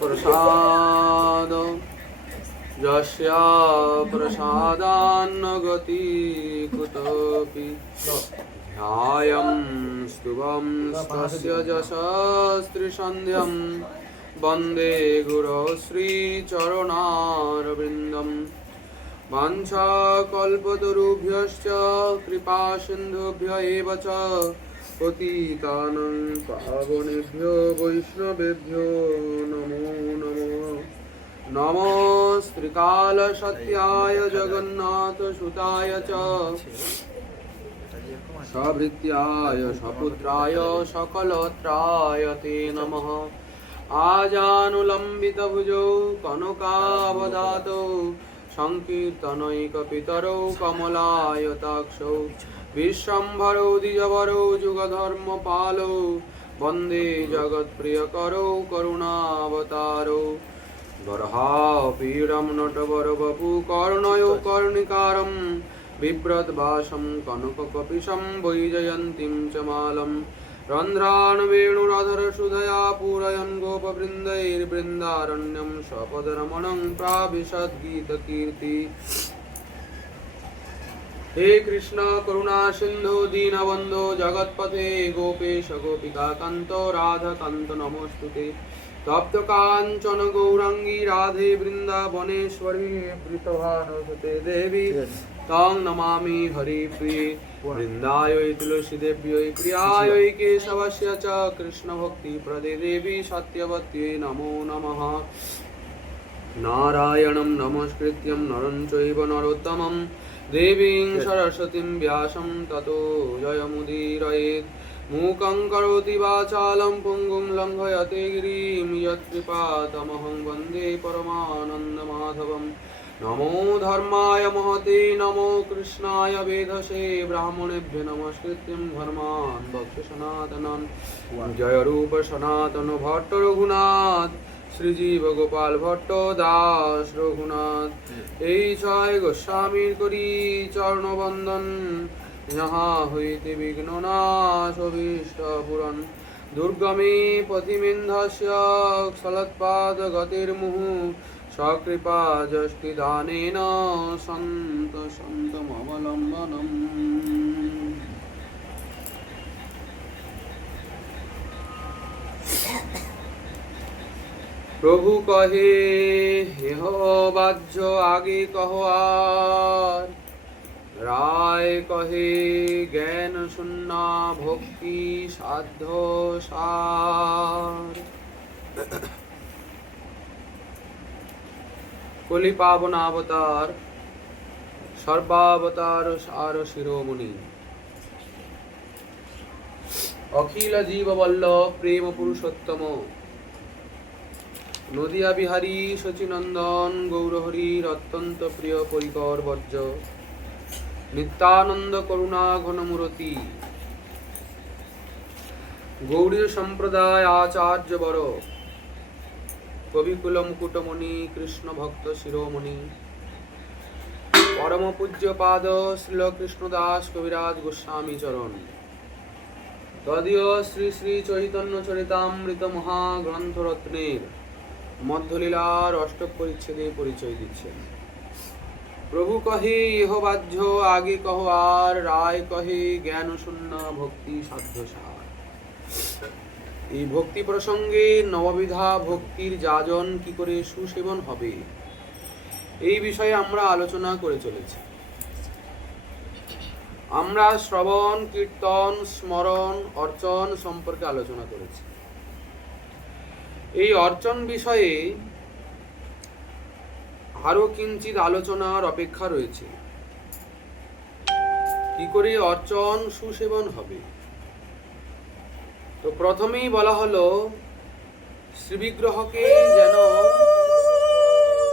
प्रसाद यस्या प्रसादान्न गति कुतोऽपि ध्यायं स्तुवं तस्य यशस्त्रिसन्ध्यं वन्दे गुरो श्रीचरणारविन्दम् वाञ्छाकल्पतरुभ्यश्च कृपासिन्धुभ्य एव च पतितानं पावनेभ्यो वैष्णवेभ्यो नमो नमः। नमस्त्रिकालसत्याय जगन्नाथसुताय च सभृत्याय सपुत्राय सकलत्राय ते नमः। आजानुलम्बितभुजौ कनकावदातौ संकीर्तनैकपितरौ कमलायताक्षौ विश्वम्भरौ द्विजवरौ जुगधर्मपालौ वन्दे जगत्प्रियकरौ करुणावतारौ बर्हापीडं नटवरवपु कर्णयो कर्णिकारं बिभ्रद्भासं कनककपिशं वैजयन्तीं च मालं रन्ध्रान् वेणुराधरसुधया पूरयन् गोपवृन्दैर्बृन्दारण्यं स्वपदरमणं प्राविशद्गीतकीर्ति। हे कृष्ण करुणा सिंधु दीनबन्धो जगत्पते गोपेश गोपिकान्त राधाकान्त नमोस्तुते। तप्त कांचन गौरांगी राधे वृंदावनेश्वरी वृषभानुसुते देवी तां नमामि हरिप्रिये। वृन्दायै तुलसीदेव्यै प्रियायै केशवस्य च कृष्णभक्तिप्रदे देवी सत्यवत्यै नमो नमः। नारायणं नमस्कृत्यं नरं चैव नरोत्तमं देवीं सरस्वतीं व्यासं ततो जयमुदीरयेत्। मूकं करोति वाचालं पुङ्गुं लङ्घयते गिरिं यत्कृपातमहं वन्दे परमानन्दमाधवं। नमो धर्माय महते नमो कृष्णाय वेधसे ब्राह्मणेभ्यो नमस्कृत्यं धर्मान् भक्ति सनातनान्। जय रूप सनातन भट्ट रघुनाथ শ্রীজীব গোপাল ভট্ট দাস রঘুনাথ এই ছয় গোস্বামীর করি চরণবন্দন। যাহা হইতে বিঘ্ননাশ অভীষ্ট পূরণ দুর্গমে পথিমেন্ধস্য সলৎপাদ গতির্মুহু সকৃপা যষ্টি দানেন সন্ত সন্তমবলম্বনম। প্রভু কহে হেহ বাহ্য আগে কহ আর, রায় কহে জ্ঞান শূন্য ভক্তি সাধ্য সার। কলি পাবন অবতার সর্বাবতার সার শিরোমণি অখিল জীব বল্লভ প্রেম পুরুষোত্তম নদিয়া বিহারী শচীনন্দন গৌরহরির অত্যন্ত প্রিয় পরিকর বর্জ্য নিত্যানন্দ করুণা ঘনমূরতি গৌড়ীয় সম্প্রদায় আচার্য বড় কবিকুল মুকুটমণি কৃষ্ণ ভক্ত শিরোমণি পরম পূজ্য পাদ শ্রীল কৃষ্ণদাস কবিরাজ গোস্বামী চরণ তদীয় শ্রী শ্রী চৈতন্য চরিতামৃত মহাগ্রন্থ রত্নের মধ্যলীলার অষ্টক পরিচ্ছেদে পরিচয় দিচ্ছেন। প্রভু কহে ইহ বাহ্য আগে কহ আর, রায় কহে জ্ঞান শূন্য ভক্তি সাধ্য সার। এই ভক্তি প্রসঙ্গে নববিধা ভক্তির যাজন কি করে সুসেবন হবে এই বিষয়ে আমরা আলোচনা করে চলেছি। আমরা শ্রবণ কীর্তন স্মরণ অর্চন সম্পর্কে আলোচনা করেছি। এই অর্চন বিষয়ে আরো কিঞ্চিত আলোচনার অপেক্ষা রয়েছে। কি করে অর্চন সুসেবন হবে? তো প্রথমেই বলা হলো শ্রীবিগ্রহকে যেন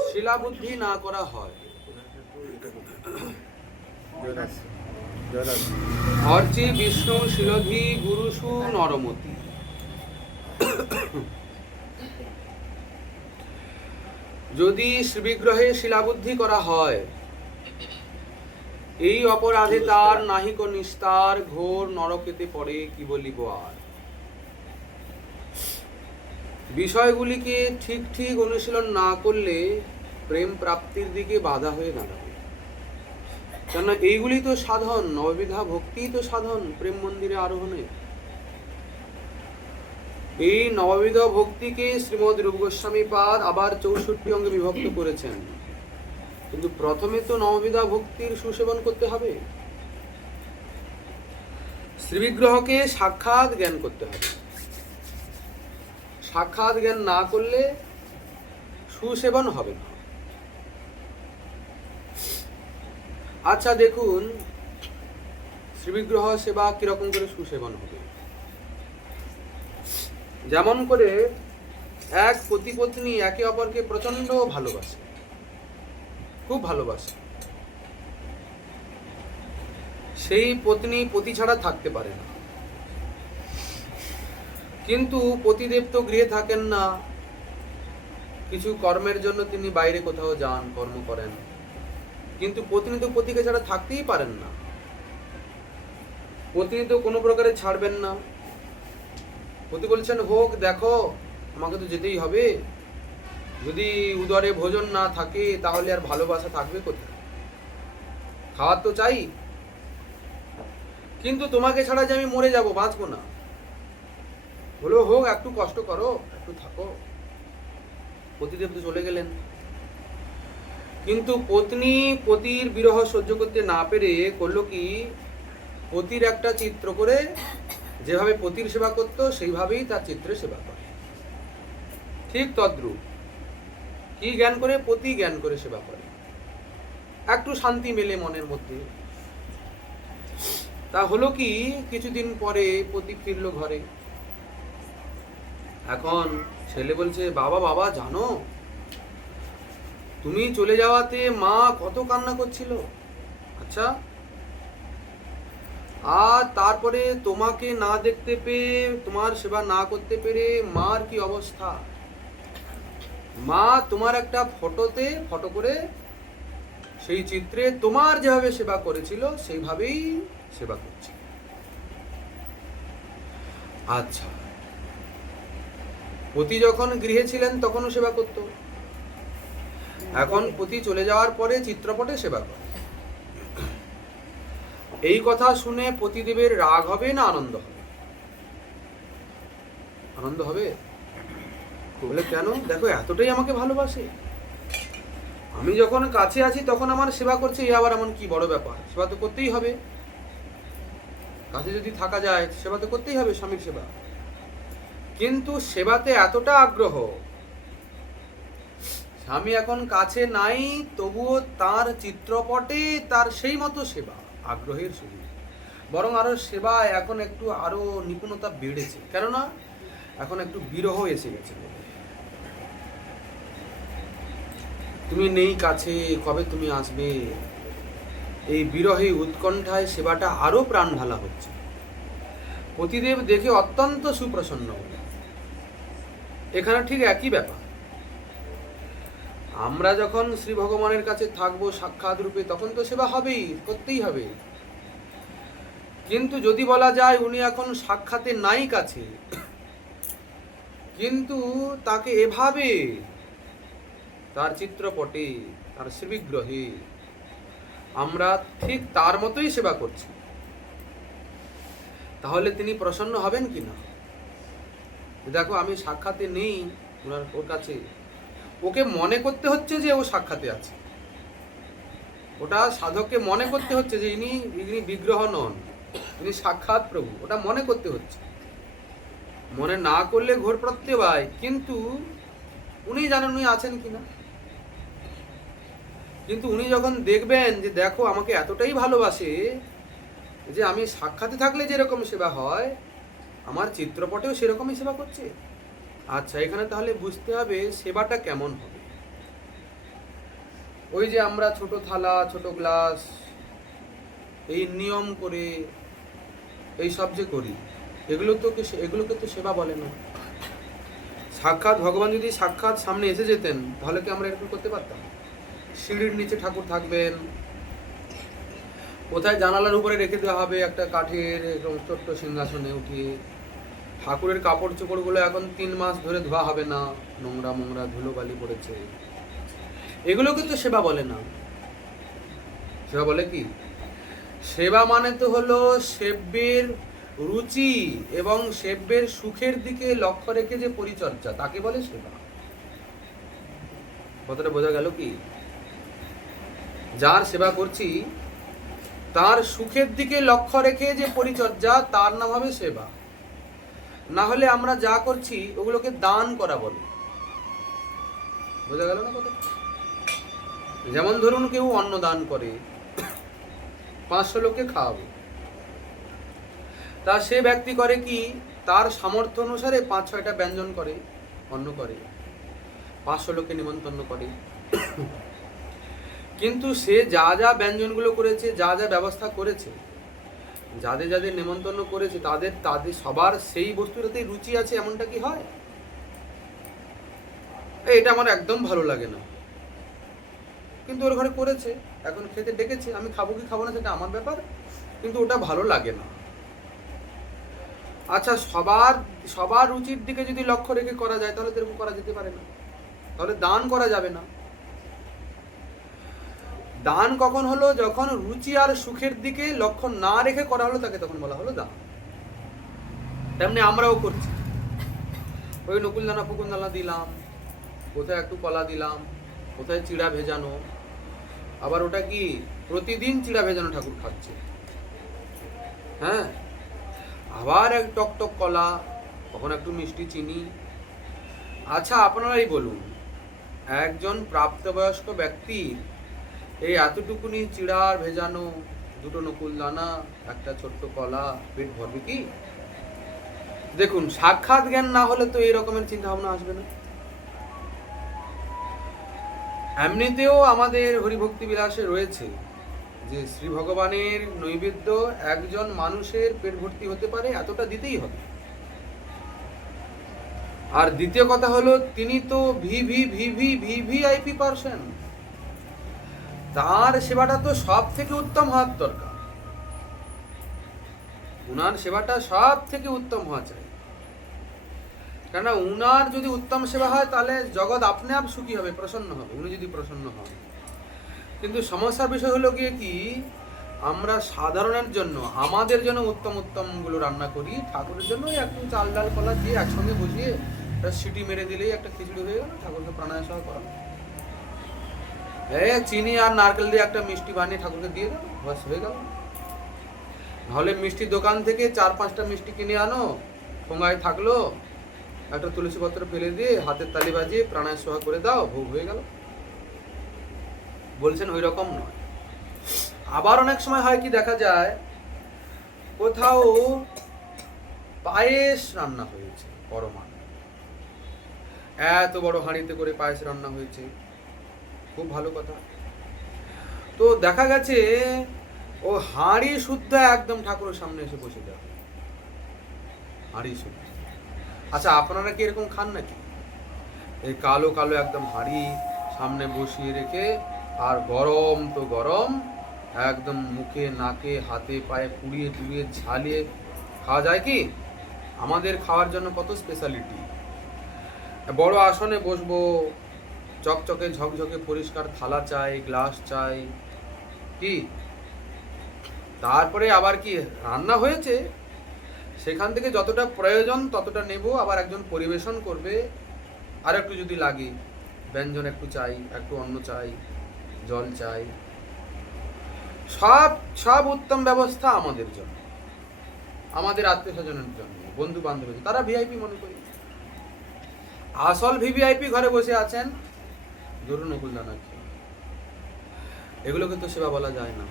শিলাবুদ্ধি না করা হয়। অর্চি বিষ্ণু শিলধি গুরুসু নরমতি। যদি শ্রীবিগ্রহে শিলাবুদ্ধি করা হয়, এই অপরাধে তার নাহিক নিস্তার, ঘোর নরকেতে পড়ে কি বলিব আর। বিষয়গুলিকে ঠিক ঠিক অনুশীলন না করলে প্রেম প্রাপ্তির দিকে বাধা হয়ে দাঁড়াবে। কেননা এইগুলি তো সাধন, নববিধা ভক্তিই তো সাধন প্রেম মন্দিরে আরোহণে। এই নববিধ ভক্তিকে শ্রীমদ রূপ গোস্বামী পাদ আবার 64 অঙ্গে বিভক্ত করেছেন। কিন্তু প্রথমে তো নববিধা ভক্তির সুসেবন করতে হবে। শ্রীবিগ্রহকে সাক্ষাৎ জ্ঞান করতে হবে। সাক্ষাৎ জ্ঞান না করলে সুসেবন হবে না। আচ্ছা দেখুন, শ্রীবিগ্রহ সেবা কিরকম করে সুসেবন হবে। যেমন করে এক পতি পত্নী একে অপরকে প্রচন্ড ভালোবাসে, খুব ভালোবাসে। সেই পত্নী পতি ছাড়া থাকতে পারে না। কিন্তু পতিদেব তো গৃহে থাকেন না, কিছু কর্মের জন্য তিনি বাইরে কোথাও যান, কর্ম করেন। কিন্তু পত্নী তো পতিকে ছাড়া থাকতেই পারেন না। পত্নী তো কোনো প্রকারে ছাড়বেন না। পতি বলছেন, হোক, দেখো, আমাকে তো যেতেই হবে। যদি উদরে ভোজন না থাকে তাহলে আর ভালোবাসা থাকবে কোথায়? খাওয়ার তো চাই, কিন্তু তোমাকে ছাড়া যে আমি মরে যাব, বাঁচবো না। বলো, হোক, একটু কষ্ট করো, একটু থাকো। পতিদেব তো চলে গেলেন। কিন্তু পত্নী পতির বিরহ সহ্য করতে না পেরে করলো কি, পতির একটা চিত্র করে যেভাবে পতির সেবা করতো সেইভাবেই তার চিত্রে সেবা করে। ঠিক তদ্রূপ কি জ্ঞান করে? পতি জ্ঞান করে সেবা করে। একটু শান্তি মেলে মনের মধ্যে। তা হলো কি, কিছুদিন পরে পতি ফিরলো ঘরে। এখন ছেলে বলছে, বাবা বাবা জানো, তুমি চলে যাওয়াতে মা কত কান্না করছিল। আচ্ছা, আর তারপরে তোমাকে না দেখতে পেয়ে, তোমার সেবা না করতে পেরে মার কি অবস্থা। মা তোমার একটা ফটো করে সেই চিত্রে তোমার যেভাবে সেবা করেছিল সেইভাবেই সেবা করছে। আচ্ছা, পতি যখন গৃহে ছিলেন তখনও সেবা করত, এখন পতি চলে যাওয়ার পরে চিত্রপটে সেবা করে। এই কথা শুনে পতিদেবের রাগ হবে না আনন্দ হবে? আনন্দ হবে। বলে, কেন? দেখো, এতটাই আমাকে ভালোবাসে, আমি যখন কাছে আছি তখন আমার সেবা করছে, এ আবার এমন কি বড় ব্যাপার? সেবা তো করতেই হবে। কাছে যদি থাকা যায় সেবা তো করতেই হবে, স্বামীর সেবা। কিন্তু সেবাতে এতটা আগ্রহ, স্বামী এখন কাছে নাই তবুও তার চিত্রপটে তার সেই মতো সেবা, আগ্রহের সহিত। বরং আরো সেবা এখন একটু আরো নিপুণতা বেড়েছে, কেননা এখন একটু বিরহ এসে গেছে। তুমি নেই কাছে, কবে তুমি আসবে, এই বিরহে উৎকণ্ঠায় সেবাটা আরো প্রাণ ঢালা হচ্ছে। পতিদেব দেখে অত্যন্ত সুপ্রসন্ন হলেন। এখানে ঠিক একই ব্যাপার। আমরা যখন শ্রী ভগবানের কাছে থাকবো সাক্ষাৎ রূপে, তখন তো সেবা হবেই, করতেই হবে। কিন্তু যদি বলা যায় উনি এখন সাক্ষাতে নাই কাছে, কিন্তু তাকে এভাবে তার চিত্রপটে, তার শ্রীবিগ্রহে আমরা ঠিক তার মতোই সেবা করছি, তাহলে তিনি প্রসন্ন হবেন কি না? দেখো, আমি সাক্ষাতে নেই ওর কাছে, ওকে মনে করতে হচ্ছে যে ও সাক্ষাতে আছে। ওটা সাধককে মনে করতে হচ্ছে যে ইনি বিগ্রহ নন, ইনি সাক্ষাৎ প্রভু, ওটা মনে করতে হচ্ছে। মনে না করলে ঘোর প্রত্যয় পায়, কিন্তু উনি জানেন উনি আছেন কিনা। কিন্তু উনি যখন দেখবেন যে দেখো আমাকে এতটাই ভালোবাসে যে আমি সাক্ষাতে থাকলে যেরকম সেবা হয় আমার চিত্রপটেও সেরকমই সেবা করছে। আচ্ছা, এখানে তাহলে বুঝতে হবে সেবাটা কেমন হবে। ওই যে আমরা ছোট থালা, ছোট গ্লাস, এই নিয়ম করে এই সব যে করি, এগুলোকে তো সেবা বলে না। সাক্ষাৎ ভগবান যদি সাক্ষাৎ সামনে এসে যেতেন তাহলে কি আমরা এরকম করতে পারতাম? সিঁড়ির নিচে ঠাকুর থাকবেন, কোথায় জানালার উপরে রেখে দেওয়া হবে একটা কাঠের ছোট্ট সিংহাসনে উঠিয়ে, ঠাকুরের কাপড় চোপড়গুলো এখন 3 মাস ধরে ধোয়া হবে না, নোংরা মোংরা ধুলোবালি পড়েছে। এগুলো কিন্তু সেবা বলে না। সেবা বলে কি? সেবা মানে তো হলো সেব্যের রুচি এবং সেব্যের সুখের দিকে লক্ষ্য রেখে যে পরিচর্যা, তাকে বলে সেবা। কথাটা বোঝা গেল কি? যার সেবা করছি তার সুখের দিকে লক্ষ্য রেখে যে পরিচর্যা, তার নাম হবে সেবা। না হলে আমরা যা করছি ওগুলোকে দান করা বলে। বোঝা গেল না কথা? যেমন ধরুন কেউ অন্ন দান করে, 500 লোককে খাওয়াবে, তা সে ব্যক্তি করে কি, তার সামর্থ্য অনুসারে 5-6টা ব্যঞ্জন করে, অন্ন করে, 500 লোককে নিমন্ত্রণ করে। কিন্তু সে যা যা ব্যঞ্জনগুলো করেছে, যা যা ব্যবস্থা করেছে, যাদের যাদের নিমন্ত্রণ করেছে, তাদের তাদের সবার সেই বস্তুটাতেই রুচি আছে, এমনটা কি হয়? এটা আমার একদম ভালো লাগে না, কিন্তু ওর ঘরে করেছে, এখন খেতে ডেকেছে, আমি খাবো কি খাবো না সেটা আমার ব্যাপার, কিন্তু ওটা ভালো লাগে না। আচ্ছা, সবার রুচির দিকে যদি লক্ষ্য রেখে করা যায়, তাহলে তো এরকম করা যেতে পারে না, তাহলে দান করা যাবে না। দান কখন হলো? যখন রুচি আর সুখের দিকে লক্ষ্য না রেখে করা হলো, তাকে তখন বলা হলো দান। তেমনি আমরাও করছি, ওই নকুলদানা ফুকুলদানা দিলাম, কোথায় একটু কলা দিলাম, কোথায় চিড়া ভেজানো, আবার ওটা কি প্রতিদিন চিড়া ভেজানো ঠাকুর খাচ্ছে, হ্যাঁ, আবার এক টক টক কলা, কখন একটু মিষ্টি চিনি। আচ্ছা, আপনারাই বলুন, একজন প্রাপ্তবয়স্ক ব্যক্তির এই এতটুকুনি চিড়ার ভেজানো, 2টো নকুল দানা, একটা ছোট্ট কলা পেট ভরবে কি? দেখুন, সাক্ষাৎ জ্ঞান না হলে তো এই রকমের চিন্তা ভাবনা আসবে না। এমনিতেও আমাদের হরিভক্তি বিলাসে রয়েছে যে শ্রী ভগবানের নৈবেদ্য একজন মানুষের পেট ভর্তি হতে পারে, এতটা দিতেই হবে। আর দ্বিতীয় কথা হলো, তিনি তো ভিভিআইপি পারসন, তার সেবাটা তো সব থেকে উত্তম হওয়ার দরকার। উনার সেবাটা সব থেকে উত্তম হওয়া চাই, কেননা উনার যদি উত্তম সেবা হয়, তাহলে জগৎ আপনি আপ সুখী হবে, প্রসন্ন হবে, উনি যদি প্রসন্ন হন। কিন্তু সমস্যার বিষয় হলো গিয়ে কি, আমরা সাধারণের জন্য, আমাদের জন্য উত্তম উত্তমগুলো রান্না করি, ঠাকুরের জন্য একটু চাল ডাল কলা দিয়ে একসঙ্গে বসিয়ে সিটি মেরে দিলেই একটা খিচুড়ি হয়ে গেল, ঠাকুরকে প্রাণায়াম সহ করা, চিনি আর নারকেল দিয়ে একটা মিষ্টি বানিয়ে ঠাকুরকে দিয়ে দাও, বাস হয়ে গেল। নাহলে মিষ্টির দোকান থেকে 4-5টা মিষ্টি কিনে আনো, ঠোঙায় থাকলো, একটা তুলসী পত্র ফেলে দিয়ে হাতের তালি বাজিয়ে প্রাণায়াম সহ করে দাও, ভোগ হয়ে গেল। বলছেন ওই রকম নয়। আবার অনেক সময় হয় কি, দেখা যায় কোথাও পায়েস রান্না হয়েছে, পরমান, এত বড় হাঁড়িতে করে পায়েস রান্না হয়েছে, খুব ভালো কথা। তো দেখা গেছে ও হাঁড়ি শুদ্ধ একদম ঠাকুরের সামনে এসে বসে দেওয়া, হাঁড়ি শুদ্ধ। আচ্ছা, আপনারা কি এরকম খান নাকি? এই কালো কালো একদম হাঁড়ি সামনে বসিয়ে রেখে, আর গরম তো গরম, একদম মুখে নাকে হাতে পায়ে পুড়িয়ে টুড়িয়ে ঝালিয়ে খাওয়া যায় কি? আমাদের খাওয়ার জন্য কত স্পেশালিটি, বড় আসনে বসবো, চকচকে ঝকঝকে পরিষ্কার থালা চাই, গ্লাস চাই, কি তারপরে আবার কি রান্না হয়েছে, সেখান থেকে যতটা প্রয়োজন ততটা নেব, আবার একজন পরিবেশন করবে, আর একটু যদি লাগে ব্যঞ্জন একটু চাই, একটু অন্ন চাই, জল চাই, সব সব উত্তম ব্যবস্থা আমাদের জন্য, আমাদের আত্মীয় স্বজনের জন্য, বন্ধু বান্ধবের, তারা ভিআইপি মনে করি। আসল ভিভিআইপি ঘরে বসে আছেন, ধরুন নকুলদানা খেয়ে, এগুলোকে তো সেবা বলা যায় না।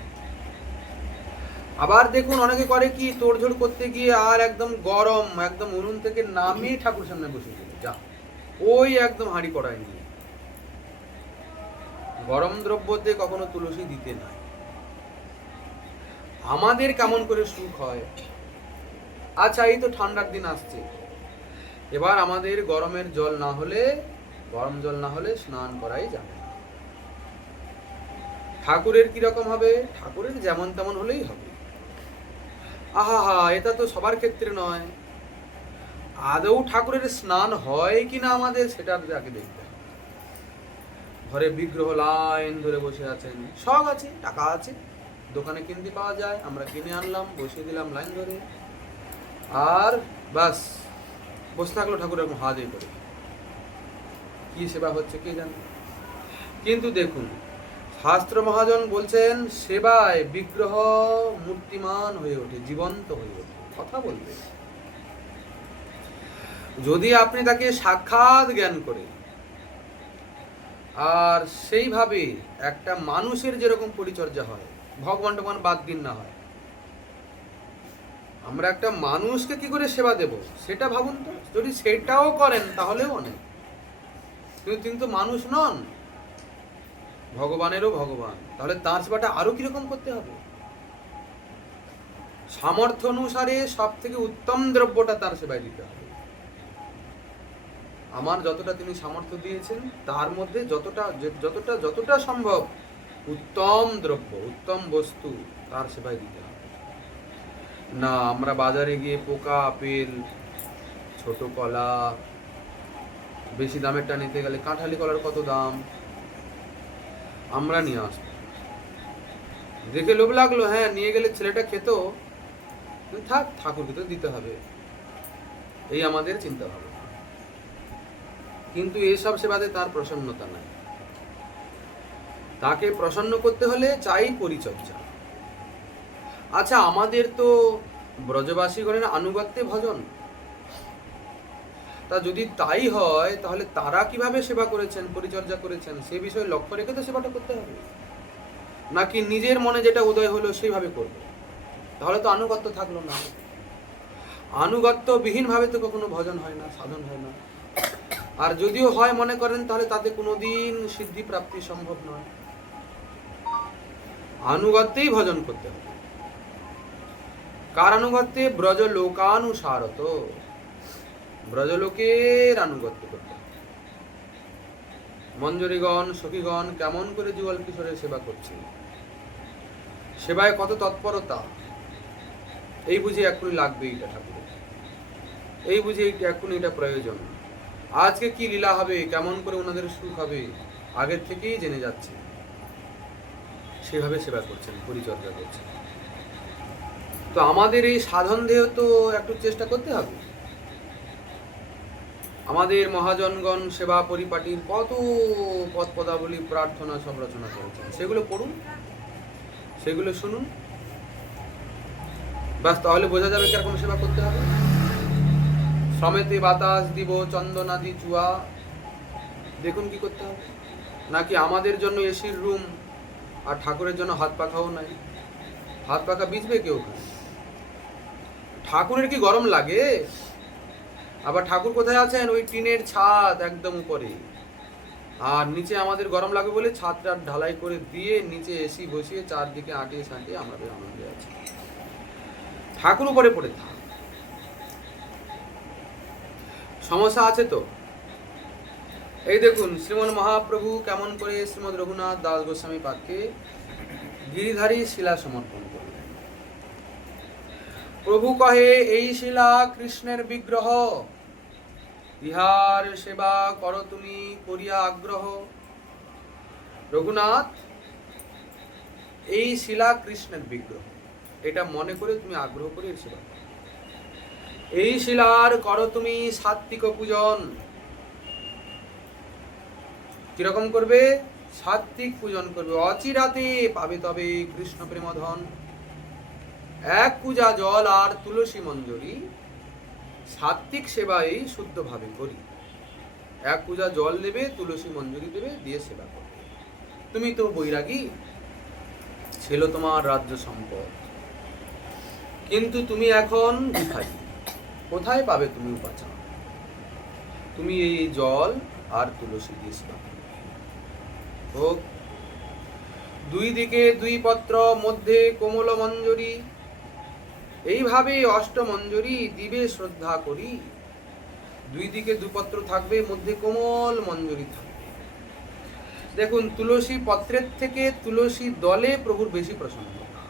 আবার দেখুন, অনেকে করে কি, তোড়ঝোড় করতে গিয়ে আর একদম গরম, একদম উনুন থেকে নামিয়ে ঠাকুর সামনে বসে দিল, যা ওই একদম হাঁড়ি কড়াই নিয়ে। গরম দ্রব্যতে কখনো তুলসী দিতে নাই। আমাদের কেমন করে সুখ হয়? আচ্ছা, এই তো ঠান্ডার দিন আসছে, এবার আমাদের গরমের জল না হলে, গরম জল না হলে স্নান করাই যাবে না। ঠাকুরের কিরকম হবে? ঠাকুরের যেমন তেমন হলেই হবে। আহা হা, এটা তো সবার ক্ষেত্রে নয়। আদৌ ঠাকুরের স্নান হয় কিনা আমাদের সেটা আগে দেখতে হবে। ঘরে বিগ্রহ লাইন ধরে বসে আছেন, শখ আছে, টাকা আছে, দোকানে কিনতে পাওয়া যায়, আমরা কিনে আনলাম, বসিয়ে দিলাম লাইন ধরে, আর বাস বসে থাকলো ঠাকুর এরকম হাত দিয়ে করে। কি সেবা হচ্ছে কে জানে। কিন্তু দেখুন, শাস্ত্র মহাজন বলছেন সেবায় বিগ্রহ মূর্তিমান হয়ে ওঠে, জীবন্ত হয়ে ওঠে, কথা বলবে। যদি আপনি তাকে সাক্ষাৎ জ্ঞান করে আর সেইভাবে একটা মানুষের যেরকম পরিচর্যা হয়, ভগবান টগবান বাদ দিন না হয়, আমরা একটা মানুষকে কি করে সেবা দেব সেটা ভাবুন তো। যদি সেটাও করেন তাহলেও অনেক। কিন্তু তিনি তো মানুষ নন, ভগবানেরও ভগবান, তাহলে তার সেবাটা আরো কিরকম করতে হবে। সামর্থ্য অনুসারে সব থেকে উত্তম দ্রব্যটা তার সেবায় দিতে হবে। আমার যতটা তিনি সামর্থ্য দিয়েছেন তার মধ্যে যতটা সম্ভব উত্তম দ্রব্য, উত্তম বস্তু তার সেবায় দিতে হবে। না আমরা বাজারে গিয়ে পোকা আপেল, ছোট কলা, বেশি দামেরটা নিতে গেলে কাঁঠালি কলার কত দাম, আমরা নিয়ে আসবো, দেখে লোভ লাগলো, হ্যাঁ নিয়ে গেলে ছেলেটা খেত, থাক ঠাকুরকে তো দিতে হবে, এই আমাদের চিন্তা ভাবনা। কিন্তু এসব সেবাতে তার প্রসন্নতা নাই। তাকে প্রসন্ন করতে হলে চাই পরিচর্যা। আচ্ছা, আমাদের তো ব্রজবাসীগণের আনুগত্যে ভজন, তা যদি তাই হয় তাহলে তারা কিভাবে সেবা করেছেন, পরিচর্যা করেছেন, সে বিষয়ে লক্ষ্য রেখে তো সেবাটা করতে হবে, নাকি নিজের মনে যেটা উদয় হলো সেইভাবে করবো, তাহলে তো আনুগত্য থাকলো না। আনুগত্য বিহীন ভাবে তো কখনো ভজন হয় না, সাধন হয় না। আর যদিও হয় মনে করেন তাহলে তাতে কোনোদিন সিদ্ধি প্রাপ্তি সম্ভব নয়। আনুগত্যেই ভজন করতে হবে। কার আনুগত্যে? ব্রজ লোকানুসারত, ব্রজলোকের আনুগত্য করতে হবে। মঞ্জরীগণ সখীগণ কেমন করে যুগল কিশোরের সেবা করছে, সেবায় কত তৎপরতা, এই বুঝে এক্ষুনি লাগবে এটা ঠাকুর, এই বুঝে এক্ষুনি এটা প্রয়োজন। আজকে কি লীলা হবে, কেমন করে ওনাদের সুখ হবে, আগের থেকেই জেনে যাচ্ছে, সেভাবে সেবা করছেন, পরিচর্যা করছেন। তো আমাদের এই সাধন দেহ তো একটু চেষ্টা করতে হবে। আমাদের মহাজনগণ সেবা পরিপাটির কত পদ পদাবলী প্রার্থনা সব রচনা করেছেন, সেগুলো পড়ুন, সেগুলো শুনুন, বাস তাহলে বোঝা যাবে কিরকম সেবা করতে হবে। সমেতে বাতাস দিব চন্দনাদি চুয়া, দেখুন কি করতে হবে। নাকি আমাদের জন্য এসির রুম আর ঠাকুরের জন্য হাত পাখাও নাই, হাত পাখা বিছবে কেউ? ঠাকুরের কি গরম লাগে? আবার ঠাকুর কোথায় আছেন? ওই টিনের ছাদ একদম উপরে, আর নিচে আমাদের গরম লাগে বলে ছাদটা ঢালাই করে দিয়ে নিচে এসি বসিয়ে চারদিকে আটিয়ে সাঁটিয়ে আমাদের আনন্দে আছি। ঠাকুর উপরে পড়ে থাক, সমস্যা আছে তো। এই দেখুন শ্রীমন মহাপ্রভু কেমন করে শ্রীমদ রঘুনাথ দাস গোস্বামী পাদকে গিরিধারী শিলা সমর্পণ করলেন। প্রভু কহে, এই শিলা কৃষ্ণের বিগ্রহ, ইহার সেবা করো তুমি করিয়া আগ্রহ। রঘুনাথ, এই শিলা কৃষ্ণের বিগ্রহ, এটা মনে করে তুমি আগ্রহ করে এর সেবা করো। এই শিলার করো তুমি সাত্বিক পূজন। কিরকম করবে? সাত্বিক পূজন করবে, অচিরাতে পাবে তবে কৃষ্ণ প্রেমধন। এক পূজা জল আর তুলসী মঞ্জরি, সাত্বিক সেবাই শুদ্ধভাবে করি। এক পূজা জল দেবে, তুলসী মঞ্জরি দেবে, দিয়ে সেবা করবে। তুমি তো বৈরাগী, ছিল তোমার রাজ্য সম্পদ, কিন্তু তুমি এখন ভিখারি, কোথায় পাবে তুমি উপাচার? তুমি এই জল আর তুলসী দিয়ে সেবা করবে। হোক, দুই দিকে দুই পত্র, মধ্যে কোমল মঞ্জরি, এইভাবে অষ্টমঞ্জরি দিবে শ্রদ্ধা করি। দুই দিকে দুপত্র থাকবে, মধ্যে কোমল মঞ্জরি থাকবে। দেখুন, তুলসী পত্রের থেকে তুলসী দলে প্রভুর বেশি প্রসন্নতা,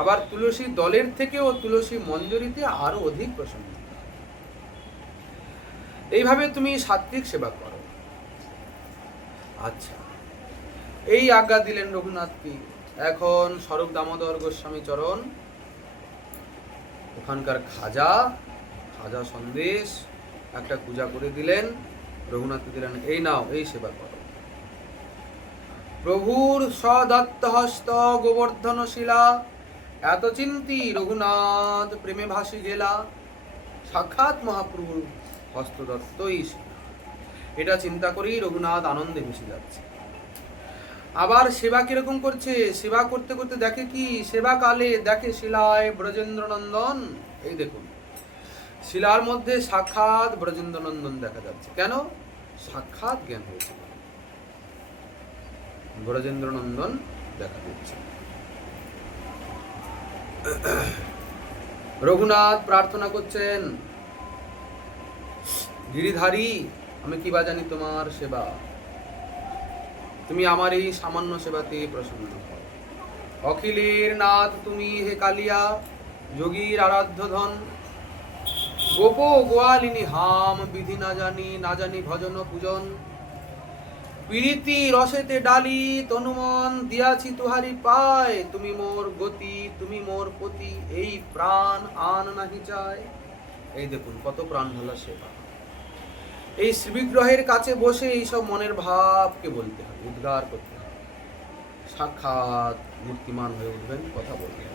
আবার তুলসী দলের থেকেও তুলসী মঞ্জরিতে আরো অধিক প্রসন্নতা। এইভাবে তুমি সাত্বিক সেবা করো। আচ্ছা, এই আজ্ঞা দিলেন রঘুনাথ পীর। এখন স্বরূপ দামোদর গোস্বামী চরণ ওখানকার খাজা সন্দেশ একটা পূজা করে দিলেন, রঘুনাথকে দিলেন, এই নাও, এই সেবা করো। প্রভুর সদত্ত হস্ত গোবর্ধন শিলা, এত চিন্তি রঘুনাথ প্রেমে ভাসি গেলা। সাক্ষাৎ মহাপ্রভুর হস্তদত্তই শিলা, এটা চিন্তা করেই রঘুনাথ আনন্দে ভেসে যাচ্ছে। আবার সেবা কিরকম করছে, সেবা করতে করতে দেখে কি, সেবা কালে দেখে শিলায় ব্রজেন্দ্র নন্দন। এই দেখুন, শিলার মধ্যে সাক্ষাৎ ব্রজেন্দ্র নন্দন দেখা যাচ্ছে। কেন? সাক্ষাৎ জ্ঞান হয়েছে, ব্রজেন্দ্র নন্দন দেখা দিচ্ছে। রঘুনাথ প্রার্থনা করছেন, গিরিধারী, আমি কি বা জানি তোমার সেবা, তুমি আমার এই সামান্য সেবাতে প্রসন্ন হও। অখিলের নাথ তুমি হে কালিয়া, যোগীর আরাধ্য ধন। গোপ গোয়ালিনী হাম বিধি না জানি ভজন পূজন। পীড়িতি রসেতে ডালি তনুমন দিয়াছি তুহারি পায়। তুমি মোর গতি, তুমি মোর পতি, এই প্রাণ আন নাহি চায়। এই দেখুন কত প্রাণ ঢালা সেবা। এই শ্রীবিগ্রহের কাছে বসে এইসব মনের ভাবকে বলতে হবে, উদ্গার করতে হবে। সাক্ষাৎ মূর্তিমান হয়ে উঠবেন, কথা বলবেন।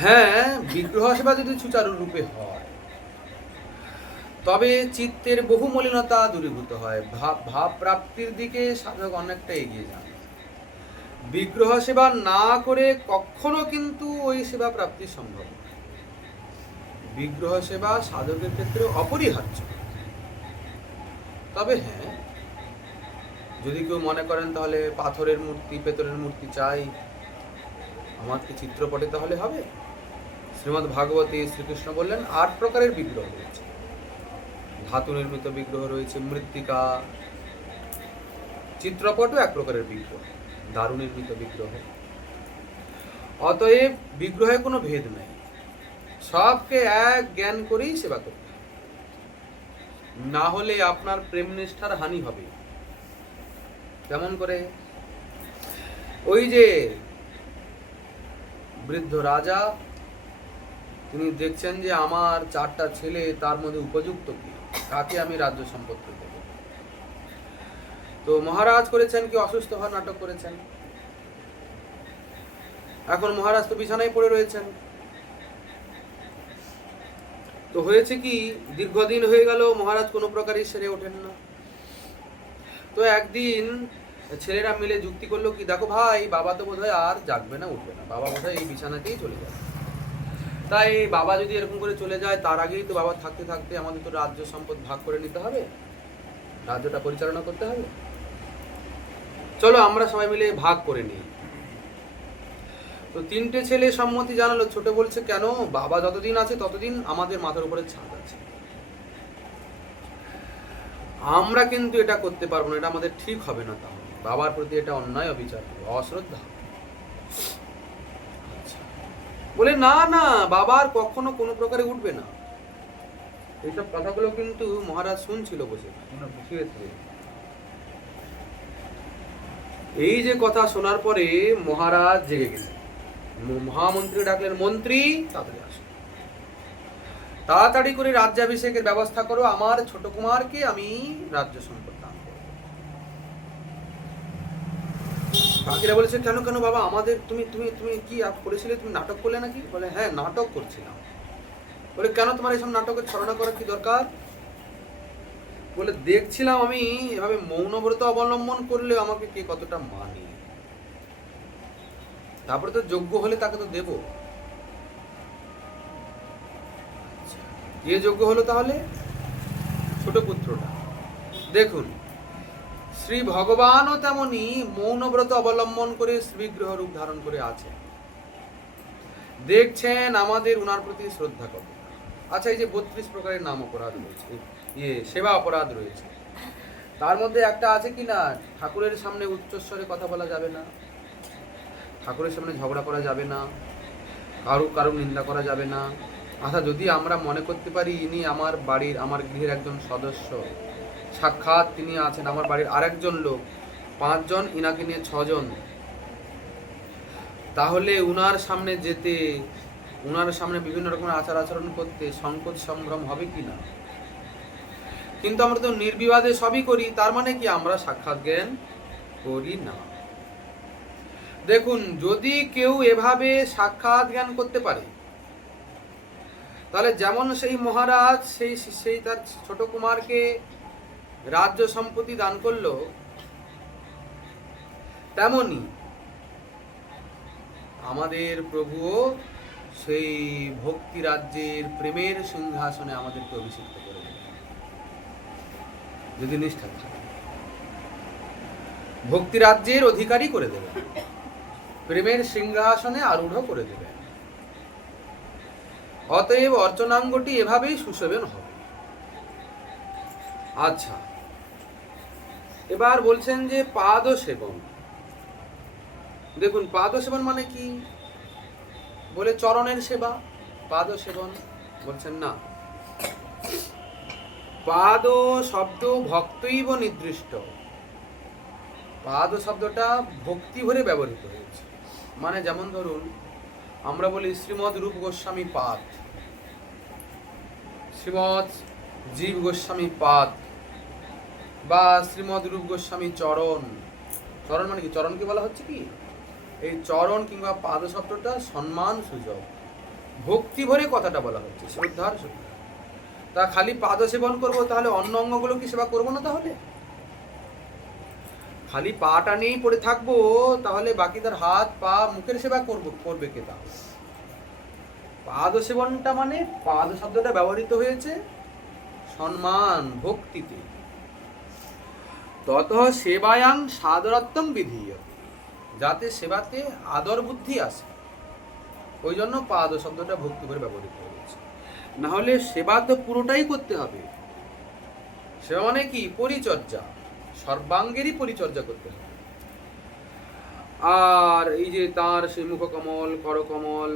হ্যাঁ, বিগ্রহ সেবা যদি সুচারু রূপে হয় তবে চিত্তের বহু মলিনতা দূরীভূত হয়, ভাব প্রাপ্তির দিকে সাধক অনেকটা এগিয়ে যান। বিগ্রহ সেবা না করে কখনো কিন্তু ওই সেবা প্রাপ্তি সম্ভব নয়। বিগ্রহ সেবা সাধকের ক্ষেত্রে অপরিহার্য। তবে হ্যাঁ, যদি কেউ মনে করেন তাহলে পাথরের মূর্তি, পেতলের মূর্তি চাই, আমার কি চিত্রপটে তাহলে হবে? শ্রীমদ্ ভাগবতে শ্রীকৃষ্ণ বললেন 8 প্রকারের বিগ্রহ রয়েছে। ধাতু নির্মিত বিগ্রহ রয়েছে, মৃত্তিকা, চিত্রপটও এক প্রকারের বিগ্রহ, দারু নির্মিত বিগ্রহ। অতএব বিগ্রহে কোনো ভেদ নাই, সবকে এক জ্ঞান করেই সেবা করতে হবে, না হলে আপনার প্রেম নিষ্ঠার হানি হবে। কেমন করে? ওই যে বৃদ্ধ রাজা, তিনি দেখছেন যে আমার 4টা ছেলে, তার মধ্যে উপযুক্ত কি, কাকে আমি রাজ্য সম্পত্তি দেব। তো মহারাজ করেছেন কি, অসুস্থ হওয়ার নাটক করেছেন। এখন মহারাজ তো বিছানায় পড়ে রয়েছেন। তো হয়েছে কি, দীর্ঘদিন হয়ে গেল মহারাজ কোনো প্রকারই সেরে ওঠেন না। তো একদিন ছেলেরা মিলে যুক্তি করলো কি, দেখো ভাই, বাবা তো বোধহয় আর জাগবে না, উঠবে না, বাবা বোধহয় এই বিছানাতেই চলে যাবে। তাই বাবা যদি এরকম করে চলে যায়, তার আগেই তো বাবা থাকতে থাকতে আমাদের তো রাজ্য সম্পদ ভাগ করে নিতে হবে, রাজ্যটা পরিচালনা করতে হবে। চলো আমরা সবাই মিলে ভাগ করে নিই। তো 3টে ছেলে সম্মতি জানালো। ছোট বলছে, কেন, বাবা যতদিন আছে ততদিন আমাদের মাথার উপরে ছাদ আছে, আমরা কিন্তু এটা করতে পারবো না, এটা আমাদের ঠিক হবে না, তাহলে বাবার প্রতি এটা অন্যায়, অবিচার, অশ্রদ্ধা। বলে না না, বাবার কখনো কোনো প্রকারে উঠবে না। এইসব কথাগুলো কিন্তু মহারাজ শুনছিল বসে, এই যে কথা শোনার পরে মহারাজ জেগে গেলেন। মহামন্ত্রী ডাকলেন, মন্ত্রী তাড়াতাড়ি আসো, তাড়াতাড়ি করে রাজ্যাভিষেকের ব্যবস্থা করো, আমার ছোট কুমারকে আমি রাজ্য সম্পদ দান করব। বাকিরা বলেছে, কেন কেন বাবা, আমাদের তুমি তুমি তুমি কি করেছিলে, তুমি নাটক করলে নাকি? বলে, হ্যাঁ নাটক করছিলাম। বলে, কেন তোমার এইসব নাটকের ছলনা করার কি দরকার? বলে, দেখছিলাম আমি এভাবে মৌনব্রত অবলম্বন করলে আমাকে কে কতটা মানে, তারপরে তো যোগ্য হলে তাকে তো দেব। কে যোগ্য হলো তাহলে? ছোট পুত্রটা। দেখুন, শ্রী ভগবানও তেমনি মৌনব্রত অবলম্বন করে শ্রীবিগ্রহ রূপ ধারণ করে আছে, দেখছেন আমাদের উনার প্রতি শ্রদ্ধা কত। আচ্ছা, এই যে 32 প্রকারের নাম অপরাধ রয়েছে, সেবা অপরাধ রয়েছে, তার মধ্যে একটা আছে কি না, ঠাকুরের সামনে উচ্চস্বরে কথা বলা যাবে না, ঠাকুরের সামনে ঝগড়া করা যাবে না, কারো নিন্দা করা যাবে না, আচ্ছা, যদি আমরা মনে করতে পারি ইনি আমার বাড়ির, আমার গৃহের একজন সদস্য, সাক্ষাৎ তিনি আছেন আমার বাড়ির আরেকজন লোক, 5 জন, ইনাকে নিয়ে 6 জন, তাহলে উনার সামনে যেতে, উনার সামনে বিভিন্ন রকমের আচার আচরণ করতে সংকোচ সংগ্রাম হবে কি না? কিন্তু আমরা তো নির্বিবাদে সবই করি, তার মানে কি আমরা সাক্ষাৎ জ্ঞান করি না। দেখুন, যদি কেউ এভাবে সাক্ষাৎ জ্ঞান করতে পারে, তাহলে যেমন সেই মহারাজ সেই তার ছোট কুমারকে রাজ্য সম্পত্তি দান করলো, তেমনি আমাদের প্রভুও সেই ভক্তি রাজ্যের প্রেমের সিংহাসনে আমাদেরকে অভিষিক্ত করে দেবে, যদি নিষ্ঠা থাকে। ভক্তি রাজ্যের অধিকারী করে দেবে, প্রেমের সিংহাসনে আরূঢ় করে দেবে। অতএব অর্চনাঙ্গটি এভাবেই সুশোভন হবে। আচ্ছা, এবার বলছেন যে পাদ সেবন। দেখুন, পাদ সেবন মানে কি? বলে চরণের সেবা, পাদ সেবন। বলছেন না, পাদ শব্দ ভক্তৈব নির্দিষ্ট। পাদ শব্দটা ভক্তি ভরে ব্যবহৃত হয়েছে। মানে যেমন ধরুন, আমরা বলি শ্রীমৎ রূপ গোস্বামী পাদ, শ্রীমৎ জীব গোস্বামী পাদ, বা শ্রীমৎ রূপ গোস্বামী চরণ। চরণ মানে কি? চরণকে বলা হচ্ছে কি, এই চরণ কিংবা পাদ শব্দটা সম্মান সূচক, ভক্তি ভরে কথাটা বলা হচ্ছে, শ্রদ্ধার সঙ্গে। তা খালি পাদ সেবন করবো, তাহলে অন্য অঙ্গগুলো কি সেবা করবো না? তাহলে খালি পাটা নিয়েই পড়ে থাকবো, তাহলে বাকি তার হাত পা মুখের সেবা করবে কে? তাহলে পাদ সেবনটা মানে, পাদ শব্দটা ব্যবহৃত হয়েছে সম্মান ভক্তিতে। তত সেবায়াং সাদরাত্মং বিধীয়, যাতে সেবাতে আদর বুদ্ধি আসে, ওই জন্য পাদ শব্দটা ভক্তি করে ব্যবহৃত হয়েছে। না হলে সেবা তো পুরোটাই করতে হবে। সেবা মানে কি? পরিচর্যা, সর্বাঙ্গেরই পরিচর্যা করতে হবে। আর এই যে তার সেই মুখকমল, করকমল,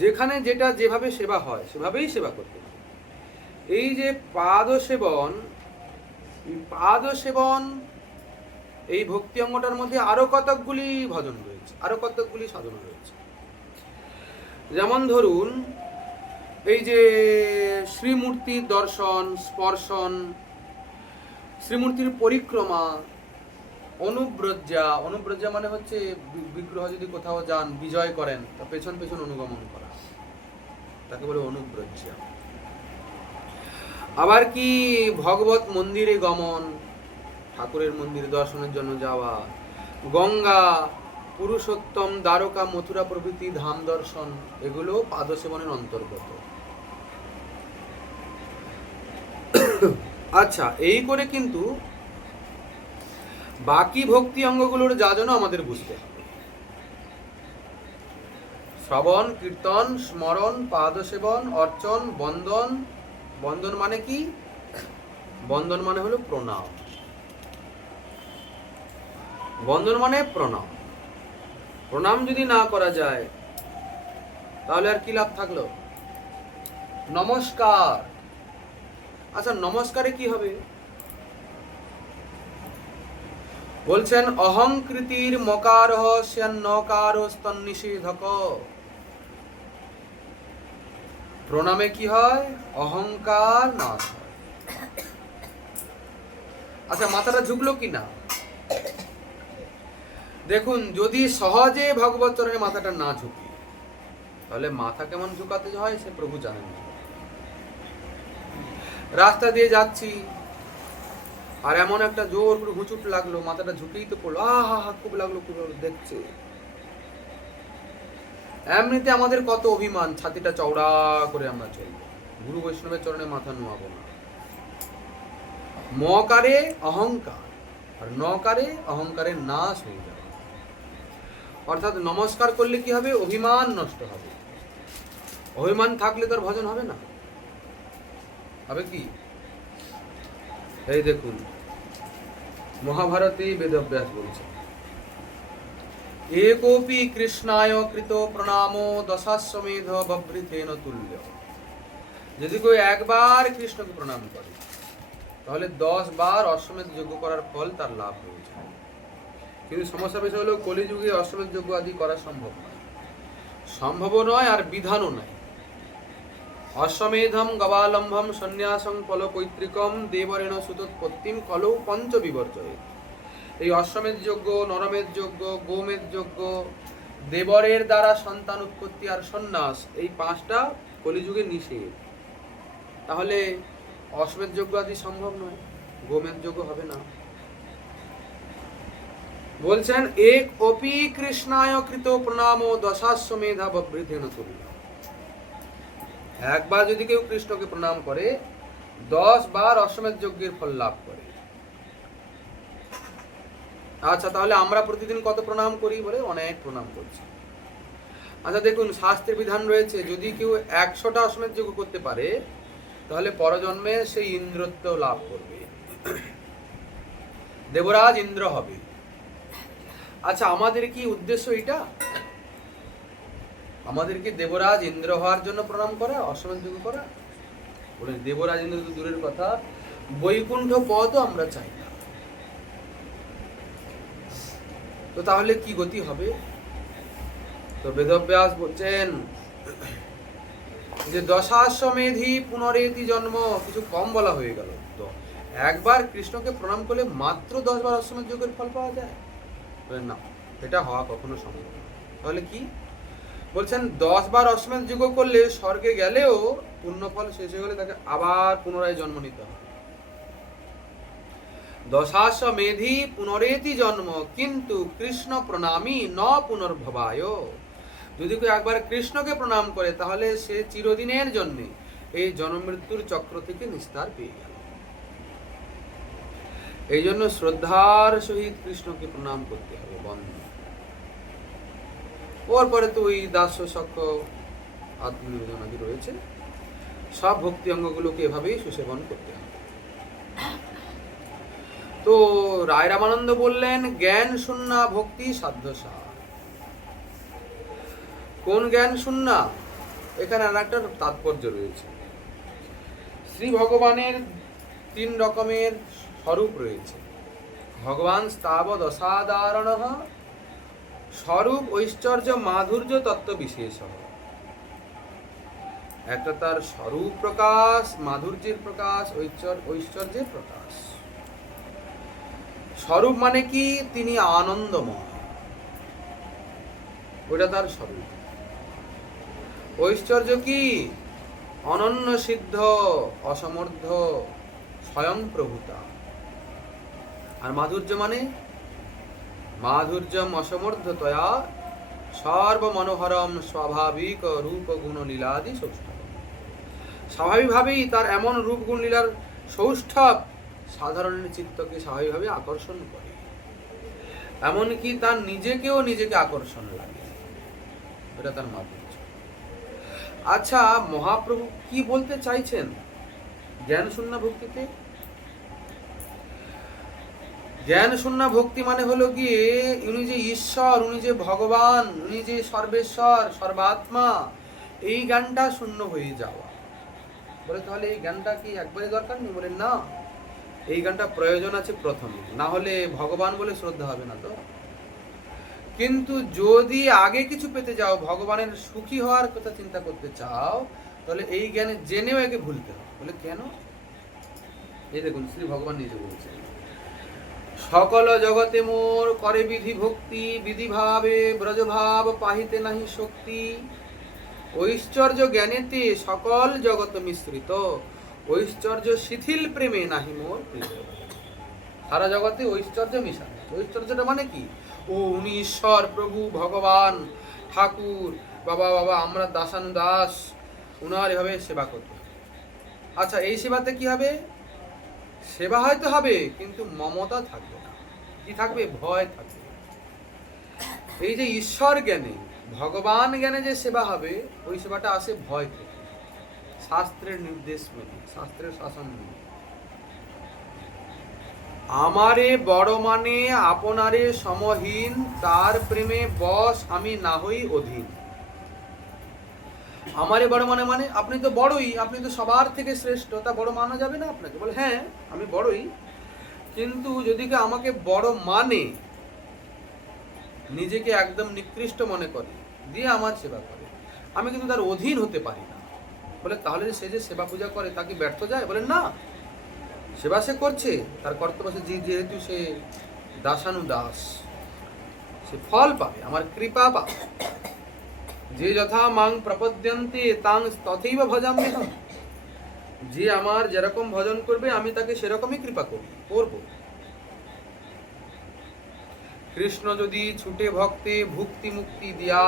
যেখানে যেটা যেভাবে সেবা হয় সেভাবেই সেবা করতে হবে। এই যে পাদ সেবন, পাদ সেবন এই ভক্তি অঙ্গটার মধ্যে আরো কতকগুলি ভজন রয়েছে, আরো কতকগুলি সাধনা রয়েছে। যেমন ধরুন, এই যে শ্রীমূর্তির দর্শন, স্পর্শন, শ্রীমূর্তির পরিক্রমা, অনুব্রজ্জা। অনুব্রজ্জা মানে হচ্ছে বিগ্রহ যদি কোথাও যান, বিজয় করেন, তা পেছন পেছন অনুগমন করা, তাকে বলে অনুব্রজ্জা। আবার কি ভগবত মন্দিরে গমন, ঠাকুরের মন্দির দর্শনের জন্য যাওয়া, গঙ্গা, পুরুষোত্তম, দ্বারকা, মথুরা প্রভৃতি ধাম দর্শন, এগুলো পাদ সেবনের অন্তর্গত। আচ্ছা, এই করে কিন্তু বাকি ভক্তি অঙ্গগুলোর যাজনও আমাদের বুঝতে হবে। শ্রবণ, কীর্তন, স্মরণ, পাদ সেবন, অর্চন, বন্দন। বন্দন মানে কি? বন্দন মানে হলো প্রণাম। বন্দন মানে প্রণাম। প্রণাম যদি না করা যায়, তাহলে আর কি লাভ থাকলো? নমস্কার। আচ্ছা, নমস্কারে কি হবে? বলছেন অহংকৃতির মকারহ স্যান্নকারো স্তন্নিষেধক। প্রণামে কি হয়? অহংকার নাশ হয়। আচ্ছা, মাথাটা ঝুঁকলো কি না? দেখুন, যদি সহজে ভগবত চরণে মাথাটা না ঝুঁকি, তাহলে মাথা কেমন ঝুঁকাতে হয় সে প্রভু জানেন না। রাস্তা দিয়ে যাচ্ছি, আর এমন একটা জোর করে হুঁচুট লাগলো, মাথাটা ঝুঁকেই তো পড়লো, আহা হা, খুব লাগলো, খুব লাগলো, দেখছে। এমনিতে আমাদের কত অভিমান, ছাতিটা চওড়া করে আমরা চলবো, গুরু বৈষ্ণবের চরণে মাথা নোয়াবো না। মকারে অহংকার, আর নকারে অহংকারের নাশ হয়ে যাবে। অর্থাৎ নমস্কার করলে কি হবে? অভিমান নষ্ট হবে। অভিমান থাকলে তার ভজন হবে না। হবে কি? এই দেখুন, মহাভারতে বেদব্যাস বলছে, একোপি কৃষ্ণায় কৃত প্রণামো দশাশ্বমেধ বভৃতেন তুল্য। যদি কেউ একবার কৃষ্ণকে প্রণাম করে তাহলে 10 বার অশ্বমেধ যজ্ঞ করার ফল তার লাভ হয়ে যায়। কিন্তু সমস্যা বিষয় হলো কলিযুগে অশ্বমেধ যজ্ঞ আদি করা সম্ভব নয়, সম্ভবও নয় আর বিধানও নয়। অশ্বমেধম গবালম্ভম সন্ন্যাসং ফলপৈতৃকম দেবরেণ সুতোৎপত্তিম কলৌ পঞ্চ বিবর্জয়েৎ। এই অশ্বমেধ যজ্ঞ, নরমেধ যজ্ঞ, গোমেধ যজ্ঞ, দেবরের দ্বারা সন্তান উৎপত্তি আর সন্ন্যাস, এই 5টা কলিযুগে নিষেধ। তাহলে অশ্বমেধ যজ্ঞ আদি সম্ভব নয়, গোমেধ যজ্ঞ হবে না। বলছেন এক অপি কৃষ্ণায় কৃত প্রণাম দশাশ্বমেধা ববৃদ্ধেন তুল্য। একবার যদি কেউ কৃষ্ণকে প্রণাম করে 10 বার অশ্বমেধ যজ্ঞের ফল লাভ করে। আচ্ছা, তাহলে আমরা প্রতিদিন কত প্রণাম করি? বলে অনেক প্রণাম করছি। আচ্ছা দেখুন, শাস্ত্রের বিধান রয়েছে যদি কেউ 100টা অশ্বমেধ যজ্ঞ করতে পারে তাহলে পরজন্মে সেই ইন্দ্রত্ব লাভ করবে, দেবরাজ ইন্দ্র হবে। আচ্ছা, আমাদের কি উদ্দেশ্য এটা? আমাদের কি দেবরাজ ইন্দ্র হওয়ার জন্য প্রণাম করা, অশ্বমেধ যজ্ঞ করা? বলে দেবরাজ ইন্দ্র তো দূরের কথা, বৈকুণ্ঠ পদও আমরা চাই না। তো তাহলে কি গতি হবে? তো বেদব্যাস বলছেন যে দশাশ্বমেধি পুনরেতি জন্ম, কিছু কম বলা হয়ে গেল। তো একবার কৃষ্ণকে প্রণাম করলে মাত্র 10 বার অশ্বমেধ যজ্ঞের ফল পাওয়া যায়? না, এটা হওয়া কখনো সম্ভব না। তাহলে কি বলছেন? 10 বার অশ্বমেধ যজ্ঞ করলে স্বর্গে গেলেও পুণ্যফল শেষ হয়ে গেলে তাকে আবার পুনরায় জন্ম নিতে হবে। দশাশ্বমেধি পুনরেতি জন্ম কিন্তু কৃষ্ণ প্রণামী ন পুনর্ভবায়। যদি কেউ একবার কৃষ্ণকে প্রণাম করে তাহলে সে চিরদিনের জন্য এই জন্ম মৃত্যুর চক্র থেকে নিস্তার পেয়ে গেল। এই জন্য শ্রদ্ধার সহিত কৃষ্ণকে প্রণাম করতে হবে বন্ধু। ওর পরে তো ওই দাস্য সখ্য আত্মনিবেদন আদি রয়েছে, সব ভক্তি অঙ্গগুলোকে এভাবেই সুসেবন করতে হবে। তো রায় রামানন্দ বললেন জ্ঞান শূন্যা ভক্তি সাধ্যসার। কোন জ্ঞান শূন্যা? এখানে আর একটা তাৎপর্য রয়েছে। শ্রী ভগবানের 3 রকমের স্বরূপ রয়েছে। ভগবান স্তাবদ অসাধারণ স্বরূপ ঐশ্বর্য মাধুর্য তত্ত্ব বিশেষ। একটা তার স্বরূপ প্রকাশ, মাধুর্যের প্রকাশ, ঐশ্বর্যের প্রকাশ। স্বরূপ মানে কি? তিনি আনন্দময়, ওটা তার স্বরূপ। ঐশ্বর্য কি? অনন্য সিদ্ধ, অসমর্থ, স্বয়ং প্রভুতা। আর মাধুর্য মানে মাধুর্যম অসমর্থতয়া সর্বমনোহরম স্বাভাবিক রূপ গুণ লীলাদি সৌষ্ঠব। স্বাভাবিকভাবেই তার এমন রূপ গুণ লীলার সৌষ্ঠব সাধারণের চিত্তকে স্বাভাবিকভাবে আকর্ষণ করে, এমনকি তার নিজেকে আকর্ষণ লাগে। এটা তার মাধুর্য। আচ্ছা, মহাপ্রভু কি বলতে চাইছেন জ্ঞান শূন্য ভক্তিতে? জ্ঞান শূন্য ভক্তি মানে হলো গিয়ে উনি যে ঈশ্বর, উনি যে ভগবান, উনি যে সর্বেশ্বর সর্বাত্মা, এই জ্ঞানটা শূন্য হয়ে যাওয়া। বলে তাহলে এই জ্ঞানটা কি একবারে দরকার নেই? বলে না, এই জ্ঞানটা প্রয়োজন আছে প্রথমে, না হলে ভগবান বলে শ্রদ্ধা হবে না। তো কিন্তু যদি আগে কিছু পেতে যাও, ভগবানের সুখী হওয়ার কথা চিন্তা করতে চাও, তাহলে এই জ্ঞানে জেনেও একে ভুলতে হবে। বলে কেন? এই দেখুন, শ্রী ভগবান নিজে বলছেন সকল জগতে মোর করে বিধি ভক্তি, বিধি ভাবে ব্রজভাব পাহিতে নাহি শক্তি। ঐশ্বর্য জ্ঞানেতে সকল জগৎ মিশ্রিত, ঐশ্বর্য শিথিল প্রেমে নাহি মোর প্রীত। সারা জগতে ঐশ্বর্য মিশানো। ঐশ্বর্যটা মানে কি? ও উনি ঈশ্বর, প্রভু, ভগবান, ঠাকুর, বাবা আমরা দাসানুদাস, উনার এভাবে সেবা করতে হবে। আচ্ছা, এই সেবাতে কি হবে? সেবা হয়তো হবে কিন্তু মমতা থাকবে না। কি থাকবে? ভয় থাকবে। এই যে ঈশ্বর জ্ঞানে, ভগবান জ্ঞানে যে সেবা হবে, ওই সেবাটা আসে ভয় থেকে, শাস্ত্রের নির্দেশ মেনে, শাস্ত্রের শাসন মেনে। আমারে বড় মানে আপনারে সমহীন, তার প্রেমে বশ আমি না হই অধীন। আমারে বড় মানে মানে আপনি তো বড়ই, আপনি তো সবার থেকে শ্রেষ্ঠ, তা বড় মানা যাবে না আপনাকে? বলে হ্যাঁ আমি বড়ই, কিন্তু যদি কেউ আমাকে বড় মানে নিজেকে একদম নিকৃষ্ট মনে করে দিয়ে আমার সেবা করে, আমি কিন্তু তার অধীন হতে পারি না। বলে তাহলে সে যে সেবা পূজা করে তা কি ব্যর্থ যায়? বলে না, সেবা সে করছে, তার কর্তব্য সে, যেহেতু সে দাসানুদাস, সে ফল পাবে, আমার কৃপা পাবে। যে যথা মাং প্রপদ্যন্তে তাং তথৈব ভজাম্যহম, যে আমার যেরকম ভজন করবে আমি তাকে সেরকমই কৃপা করব। কৃষ্ণ যদি ছুটে ভক্তে ভুক্তি মুক্তি দিয়া,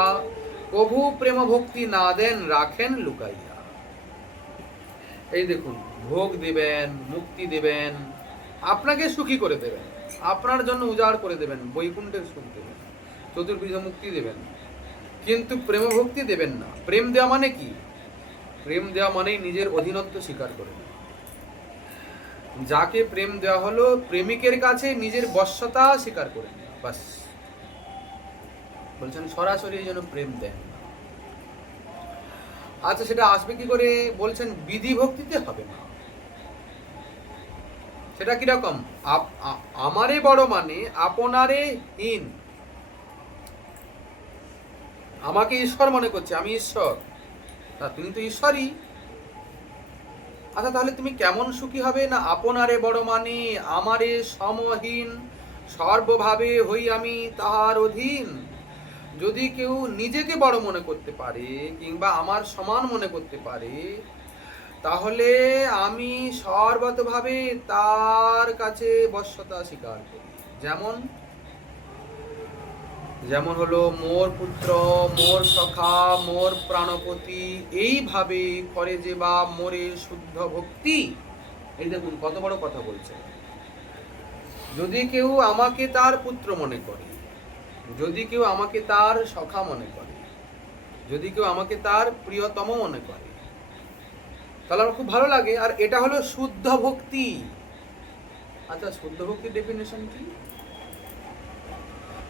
প্রভু প্রেম ভক্তি না দেন রাখেন লুকাইয়া। এই দেখুন, ভোগ দেবেন, মুক্তি দেবেন, আপনাকে সুখী করে দেবেন, আপনার জন্য উজাড় করে দেবেন, বৈকুণ্ঠের সুখ দেবেন, চতুর্বিধ মুক্তি দেবেন, কিন্তু প্রেম ভক্তি দেবেন না। প্রেম দেওয়া মানে কি? প্রেম দেওয়া মানেই নিজের অধীনত্ব স্বীকার করে নেওয়া। যাকে প্রেম দেওয়া হলো, প্রেমিকের কাছে নিজের বশ্যতা স্বীকার করে নেওয়া, বাস। বলছেন সরাসরি এই জন্য প্রেম দেন না। আচ্ছা, সেটা আসবে কি করে? বলছেন বিধি ভক্তিতে হবে না। সেটা কিরকম? আমারে বড় মানে আপনারে হীন, আমাকে ঈশ্বর মনে করছে, আমি ঈশ্বর, তা তুমি তো ঈশ্বরই। আচ্ছা, তাহলে তুমি কেমন সুখী হবে? না আপনারে বড় মানে আমারে সমহীন, সর্বভাবে হই আমি তাহার অধীন। যদি কেউ নিজেকে বড় মনে করতে পারে কিংবা আমার সমান মনে করতে পারে, তাহলে আমি সর্বতভাবে তার কাছে বশ্যতা স্বীকার করি। যেমন যেমন হলো মোর পুত্র, মোর সখা, মোর প্রাণপতি, এইভাবে করে যে বা মোরে শুদ্ধ ভক্তি। এই দেখুন কত বড় কথা বলছে। যদি কেউ আমাকে তার পুত্র মনে করে, যদি কেউ আমাকে তার সখা মনে করে, যদি কেউ আমাকে তার প্রিয়তম মনে করে, তাহলে আমার খুব ভালো লাগে। আর এটা হলো শুদ্ধ ভক্তি। আচ্ছা, শুদ্ধ ভক্তির ডেফিনেশন কি?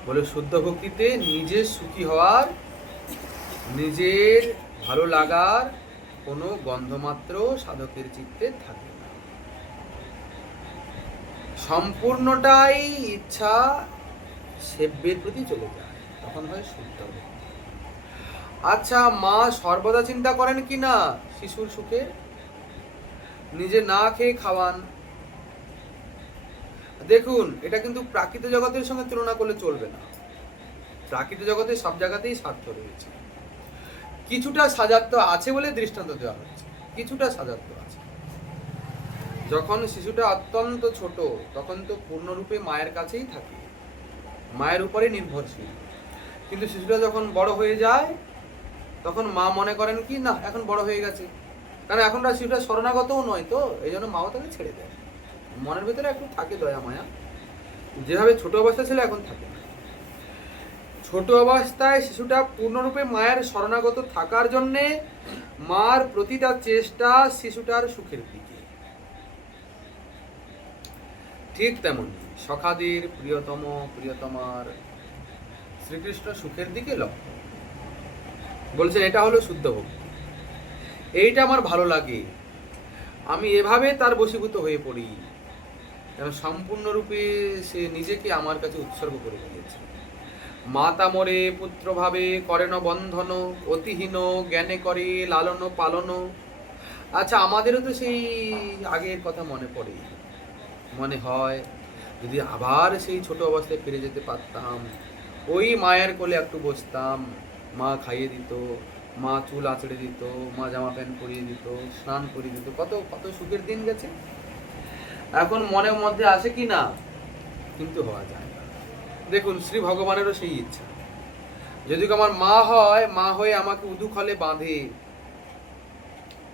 বলে শুদ্ধ ভক্তিতে নিজের সুখী হওয়ার, নিজের ভালো লাগার কোনো গন্ধমাত্র সাধকের চিত্তে থাকে না, সম্পূর্ণটাই ইচ্ছা সেব্যের প্রতি চলে যায়, তখন হয় শুদ্ধ ভক্তি। আচ্ছা, মা সর্বদা চিন্তা করেন কি না শিশুর সুখে? নিজে না খেয়ে খাওয়ান। দেখুন, এটা কিন্তু প্রাকৃত জগতের সঙ্গে তুলনা করলে চলবে না। প্রাকৃত জগতে সব জায়গাতেই স্বার্থ রয়েছে, কিছুটা সাজাত্য আছে বলে দৃষ্টান্ত দেওয়া হচ্ছে, কিছুটা সাজাত্য আছে। যখন শিশুটা অত্যন্ত ছোট, তখন তো পূর্ণরূপে মায়ের কাছেই থাকে, মায়ের উপরে নির্ভরশীল। কিন্তু শিশুটা যখন বড় হয়ে যায়, তখন মা মনে করেন কি না এখন বড় হয়ে গেছে, কারণ এখনকার শিশুটা শরণাগতও নয়, তো এই জন্য মাও তাকে ছেড়ে দেয়। মনের ভিতরে একটু থাকে দয়া মায়া, যেভাবে ছোট অবস্থা ছিল এখন থাকে না। ছোট অবস্থায় শিশুটা পূর্ণরূপে মায়ের শরণাগত থাকার জন্যে মার প্রতিটা চেষ্টা শিশুটার সুখের দিকে। ঠিক তেমনি সখাদের প্রিয়তম প্রিয়তমার শ্রীকৃষ্ণ সুখের দিকে লক্ষ্য। বলছেন এটা হলো শুদ্ধ ভক্তি, এইটা আমার ভালো লাগে, আমি এভাবে তার বশীভূত হয়ে পড়ি, যেন সম্পূর্ণরূপে সে নিজেকে আমার কাছে উৎসর্গ করে দিয়েছে। মাতা মোরে পুত্র ভাবে করেন বন্ধন, অতিহীন জ্ঞানে করে লালন পালন। আচ্ছা, আমাদেরও তো সেই আগের কথা মনে পড়ে, মনে হয় যদি আবার সেই ছোট অবস্থায় ফিরে যেতে পারতাম, ওই মায়ের কোলে একটু বসতাম, মা খাইয়ে দিত, মা চুল আঁচড়ে দিত, মা জামা প্যান্ট পরিয়ে দিত, স্নান করিয়ে দিত, কত কত সুখের দিন গেছে। এখন মনের মধ্যে আসে কি না, কিন্তু হওয়া যায় না। দেখুন, শ্রী ভগবানেরও সেই ইচ্ছা, যদি আমার মা হয়, মা হয়ে আমাকে উদুখলে বাঁধে,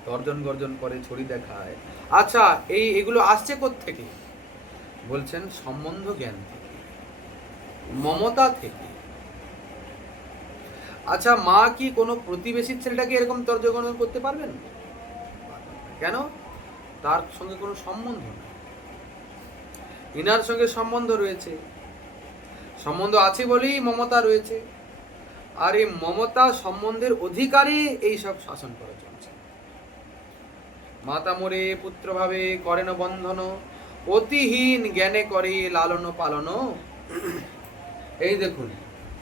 তর্জন গর্জন করে, ছড়ি দেখায়। আচ্ছা, এগুলো আসছে কোত্থেকে? বলছেন সম্বন্ধ জ্ঞান থেকে, মমতা থেকে। আচ্ছা, মা কি কোনো প্রতিবেশীর ছেলেটাকে এরকম তর্জন করতে পারবেন? কেন? তার সঙ্গে কোনো সম্বন্ধ নেই, ইনার সঙ্গে সম্বন্ধ রয়েছে, সম্বন্ধ আছে বলেই মমতা রয়েছে। আর এই মমতা সম্বন্ধের অধিকারী এইসব শাসন করে চলছে। মাতা মোরে পুত্র ভাবে করেন বন্ধন, অতিহীন জ্ঞানে করে লালন পালন। এই দেখুন,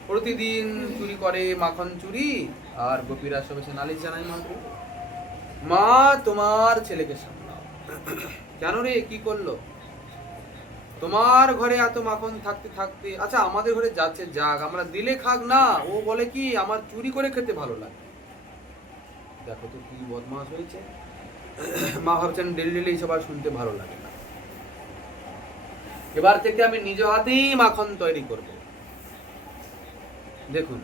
প্রতিদিন চুরি করে মাখন চুরি, আর গোপীরা সব এসে নালিশ জানায় মাকে, মা তোমার ছেলেকে সামলাও। কেন রে, কি করলো? তোমার ঘরে এত মাখন থাকতে থাকতে, আচ্ছা আমাদের ঘরে যাচ্ছে যাক, আমরা দিলে খাক না, ও বলে কি আমার চুরি করে খেতে ভালো লাগে। দেখো তো কি বদমাশ হয়েছে। মা ভাবছেন ডেলি ডেলি এইসব আর শুনতে ভালো লাগে না, এবার থেকে আমি নিজ হাতেই মাখন তৈরি করব। দেখুন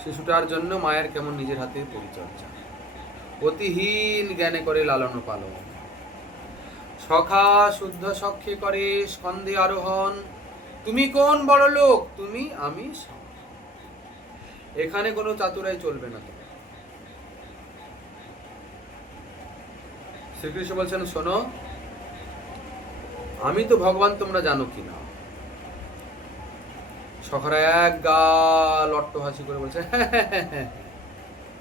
শিশুটার জন্য মায়ের কেমন নিজের হাতে পরিচর্যা, অতিহীন জ্ঞানে করে লালন পালন। সখা শুদ্ধ সখ্যে করে স্কন্ধে আরোহণ, তুমি কোন বড় লোক, তুমি আমি সম। এখানে কোনো চাতুরাই চলবে না। শ্রীকৃষ্ণ বলছেন, শোনো আমি তো ভগবান, তোমরা জানো কি না? সখারা এক গাল অট্টহাসি করে বলছে,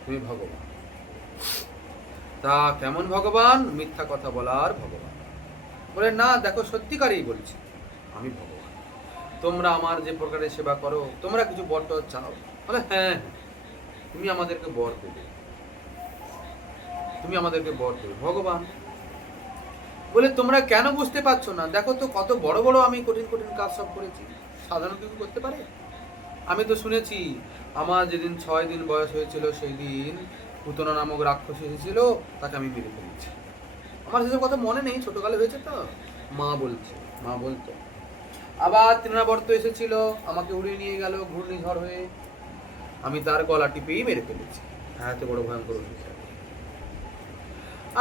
তুমি ভগবান। তা কেমন ভগবান? মিথ্যা কথা বলার ভগবান। বলে না, দেখো সত্যিকারই বলছি, আমি ভগবান। তোমরা আমার যে প্রকারে সেবা করো, তোমরা কিছু বর টর চাও? বলে হ্যাঁ, তুমি আমাদেরকে বর দেবে, তুমি আমাদেরকে বর দেবে। ভগবান বলে তোমরা কেন বুঝতে পারছো না? দেখো তো কত বড় বড় আমি কঠিন কঠিন কাজ সব করেছি, সাধারণ কেউ করতে পারে? আমি তো শুনেছি আমার যেদিন 6 দিন বয়স হয়েছিল সেই দিন পুতনা নামক রাক্ষস এসেছিল, তাকে আমি মেরে ফেলেছি। আমার সেসব কথা মনে নেই, ছোটকালে হয়েছে তো, মা বলছে, মা বলতো। আবার তৃণাবর্ত এসেছিল, আমাকে উড়িয়ে নিয়ে গেল ঘূর্ণিঝড় হয়ে, আমি তার গলা টিপেই মেরে ফেলেছি। এত বড় ভয়ঙ্কর বিষয়।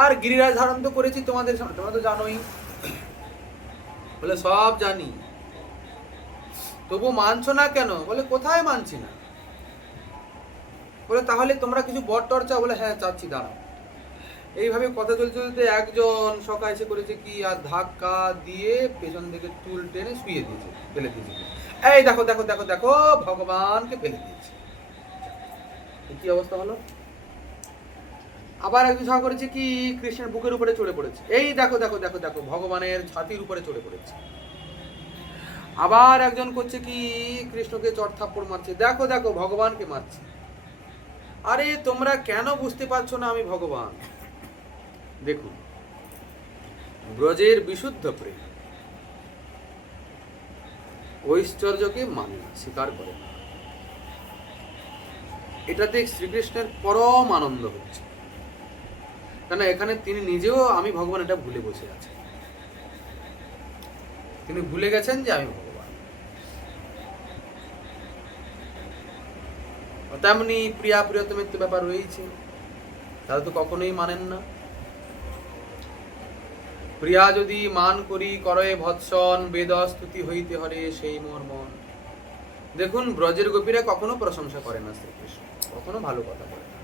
আর গিরিরাজ ধারণ তো করেছি তোমাদের সামনে, তোমরা তো জানোই। বলে সব জানি, তবু মানছো না কেন? বলে কোথায় মানছি না? বলে তাহলে তোমরা কিছু বর টর চাও? বলে হ্যাঁ চাচ্ছি, দাঁড়াও। এইভাবে কথা চলতে চলতে একজন সকাল এসে করেছে কি, আর ধাক্কা দিয়ে পেছন থেকে চুল টেনে শুয়ে দিয়েছে, ফেলে দিয়েছে। এই দেখো দেখো দেখো দেখো, ভগবানকে ফেলে দিয়েছে। কি অবস্থা হলো? আবার একজন সকাল করেছে কি, কৃষ্ণের বুকের উপরে চড়ে পড়েছে। এই দেখো দেখো দেখো দেখো, ভগবানের ছাতির উপরে চড়ে পড়েছে। আবার একজন করছে কি, কৃষ্ণকে চট থাপ্পড় মারছে। দেখো দেখো, ভগবানকে মারছে। আরে তোমরা কেন বুঝতে পারছো না আমি ভগবান? দেখুন, ব্রজের বিশুদ্ধ প্রেম ঐশ্বর্যকে মানে না, স্বীকার করে না। এটাতে শ্রীকৃষ্ণের পরম আনন্দ হচ্ছে, কেন এখানে তিনি নিজেও আমি ভগবান এটা ভুলে বসে আছেন। তিনি ভুলে গেছেন যে আমি ভগবান। তেমনি প্রিয়া প্রিয়তমের তো ব্যাপার রয়েছে, তারা তো কখনোই মানেন না। প্রিয়া যদি মান করি করয়ে ভৎসন, বেদ স্তুতি হইতে হরে সেই মোর মন। দেখুন ব্রজের গোপীরা কখনো প্রশংসা করে না শ্রীকৃষ্ণ, কখনো ভালো কথা বলে না,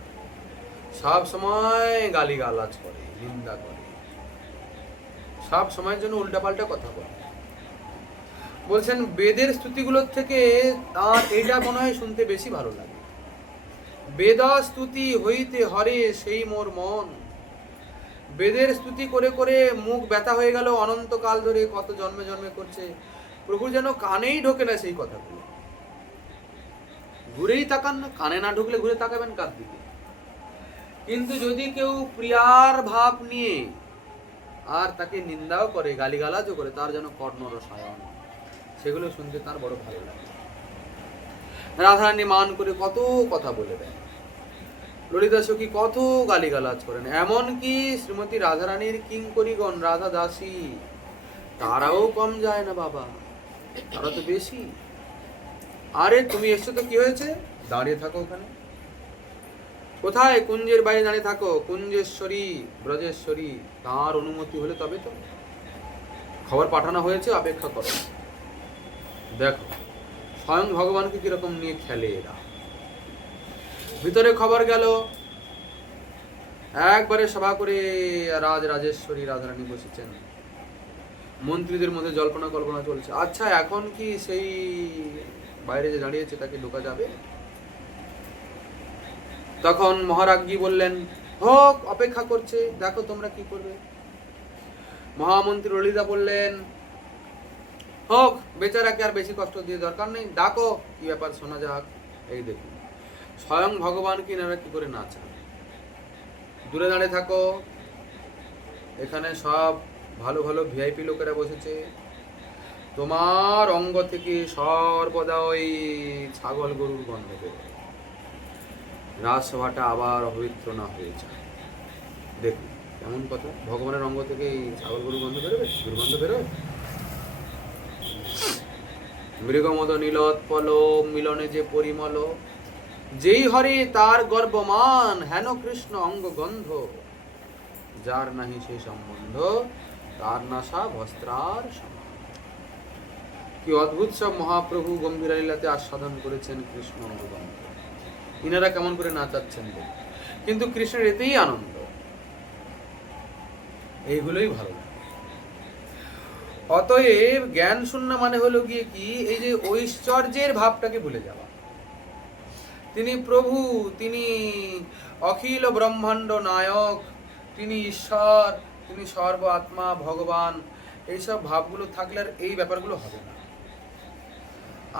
সব সময় গালি গালাজ করে, নিন্দা করে, সব সময়ের জন্য উল্টাপাল্টা কথা বলে। বলছেন বেদের স্তুতিগুলোর থেকে তার এটা মনে হয় শুনতে বেশি ভালো লাগে। বেদ স্তুতি হইতে হরে সেই মোর মন। বেদের স্তুতি করে করে মুখ ব্যথা হয়ে গেল, অনন্তকাল ধরে কত জন্মে জন্মে করছে, প্রভু যেন কানেই ঢোকে না সেই কথাগুলো। ঘুরেই তাকান না, কানে না ঢুকলে ঘুরে তাকাবেন কার দিকে? কিন্তু যদি কেউ প্রিয়ার ভাব নিয়ে আর তাকে নিন্দাও করে, গালিগালাজও করে, তার যেন কর্ণ রসায়ন, সেগুলো শুনতে তার বড় ভালো লাগে। রাধারানী মান করে কত কথা বলে দেন, ললিতা সখী কত গালিগালাজ করেন, এমনকি শ্রীমতী রাধারানীর কিঙ্করীগণ, রাধা দাসী, তারাও কম যায় না বাবা, তারা তো বেশি। আরে তুমি এসছো তো কি হয়েছে, দাঁড়িয়ে থাকো ওখানে। কোথায়? কুঞ্জের বাইরে দাঁড়িয়ে থাকো। কুঞ্জেশ্বরী, ব্রজেশ্বরী, তার অনুমতি হলে তবে তো। খবর পাঠানো হয়েছে, অপেক্ষা করো। দেখো স্বয়ং ভগবানকে কিরকম নিয়ে খেলে এরা। ভিতরে খবর গেল, একবারে সভা করে রাজেশ্বরী রাধারানী বসেছেন, মন্ত্রীদের মধ্যে জল্পনা কল্পনা চলছে। আচ্ছা এখন কি সেই বাইরে যে দাঁড়িয়েছে তাকে ঢোকা যাবে? তখন মহারাজ্ঞী বললেন, হোক, অপেক্ষা করছে, দেখো তোমরা কি করবে। মহামন্ত্রী ললিতা বললেন, হোক, বেচারাকে আর বেশি কষ্ট দিয়ে দরকার নেই, ডাকো, কি ব্যাপার শোনা যাক। এই দেখুন স্বয়ং ভগবানকে এনারা কি করে নাচান। দূরে দাঁড়িয়ে থাকো, এখানে সব ভালো ভালো ভিআইপি লোকেরা বসেছে, তোমার অঙ্গ থেকে সর্বদা ওই ছাগল গরুর গন্ধ বেরোয়, রাজসভাটা আবার অপবিত্র না হয়ে যায়। দেখুন কেমন কথা, ভগবানের অঙ্গ থেকে এই ছাগল গরুর গন্ধ বেরোবে, দুর্গন্ধ বেরোয়। মৃগমদ নীলোৎপল মিলনে যে পরিমল, যেই হরে তার গর্বমান, হেন কৃষ্ণ অঙ্গ গন্ধ, যার নাহি সেই সম্বন্ধ, তার নাশা বস্ত্রার সমান। কি অদ্ভুত সব মহাপ্রভু গম্ভীরা লীলাতে আস্বাদন করেছেন কৃষ্ণ অঙ্গ গন্ধ। ইনারা কেমন করে নাচাচ্ছেন, কিন্তু কৃষ্ণের এতেই আনন্দ, এইগুলোই ভালো লাগে। অতএব জ্ঞান শূন্য মানে হলো গিয়ে কি, এই যে ঐশ্বর্যের ভাবটাকে ভুলে যাওয়া। তিনি প্রভু, তিনি অখিল ব্রহ্মাণ্ড নায়ক, তিনি ঈশ্বর, তিনি সর্ব আত্মা ভগবান, এইসব ভাবগুলো থাকলে আর এই ব্যাপারগুলো হবে না,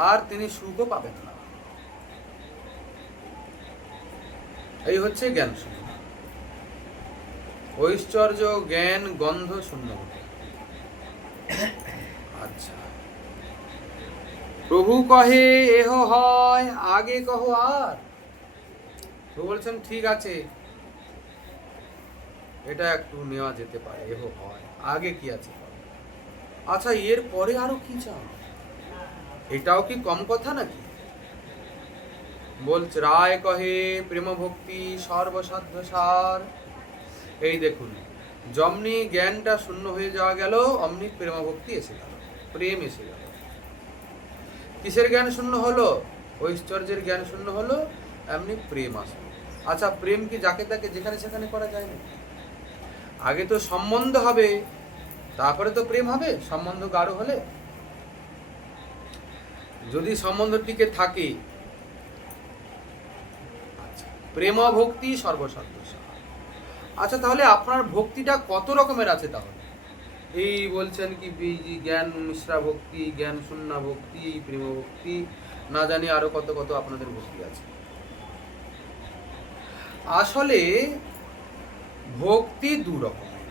আর তিনি সুখও পাবেন না। এই হচ্ছে জ্ঞান শূন্য, ঐশ্বর্য জ্ঞান গন্ধ শূন্য। আচ্ছা, প্রভু কহে এহ হয়, আগে কহ আর। প্রভু বলছেন ঠিক আছে, এটা একটু নেওয়া যেতে পারে, এহ হয়, আগে কি আছে। আচ্ছা, এর পরে আরো কি চাও, এটাও কি কম কথা নাকি? বলছে রায় কহে প্রেম ভক্তি সর্বসাধ্য সার। এই দেখুন, যেমনি জ্ঞানটা শূন্য হয়ে যাওয়া গেল, অমনি প্রেম ভক্তি এসে গেল, প্রেম এসে গেল। কিসের জ্ঞান শূন্য হলো? ঐশ্বর্যের জ্ঞান শূন্য হলো, এমনি প্রেম আসলো। আচ্ছা, প্রেম কি যাকে তাকে যেখানে সেখানে করা যায় না? আগে তো সম্বন্ধ হবে, তারপরে তো প্রেম হবে, সম্বন্ধ গাঢ় হলে। যদি সম্বন্ধ টিকে থাকে, আচ্ছা, প্রেম ভক্তি সর্বসাধ্য। আচ্ছা, তাহলে আপনার ভক্তিটা কত রকমের আছে? তাহলে এই বলছেন কি জ্ঞান মিশ্রা ভক্তি, জ্ঞান শূন্য ভক্তি, প্রেম ভক্তি, না জানি আরো কত কত আপনাদের ভক্তি আছে। আসলে ভক্তি দু রকমের,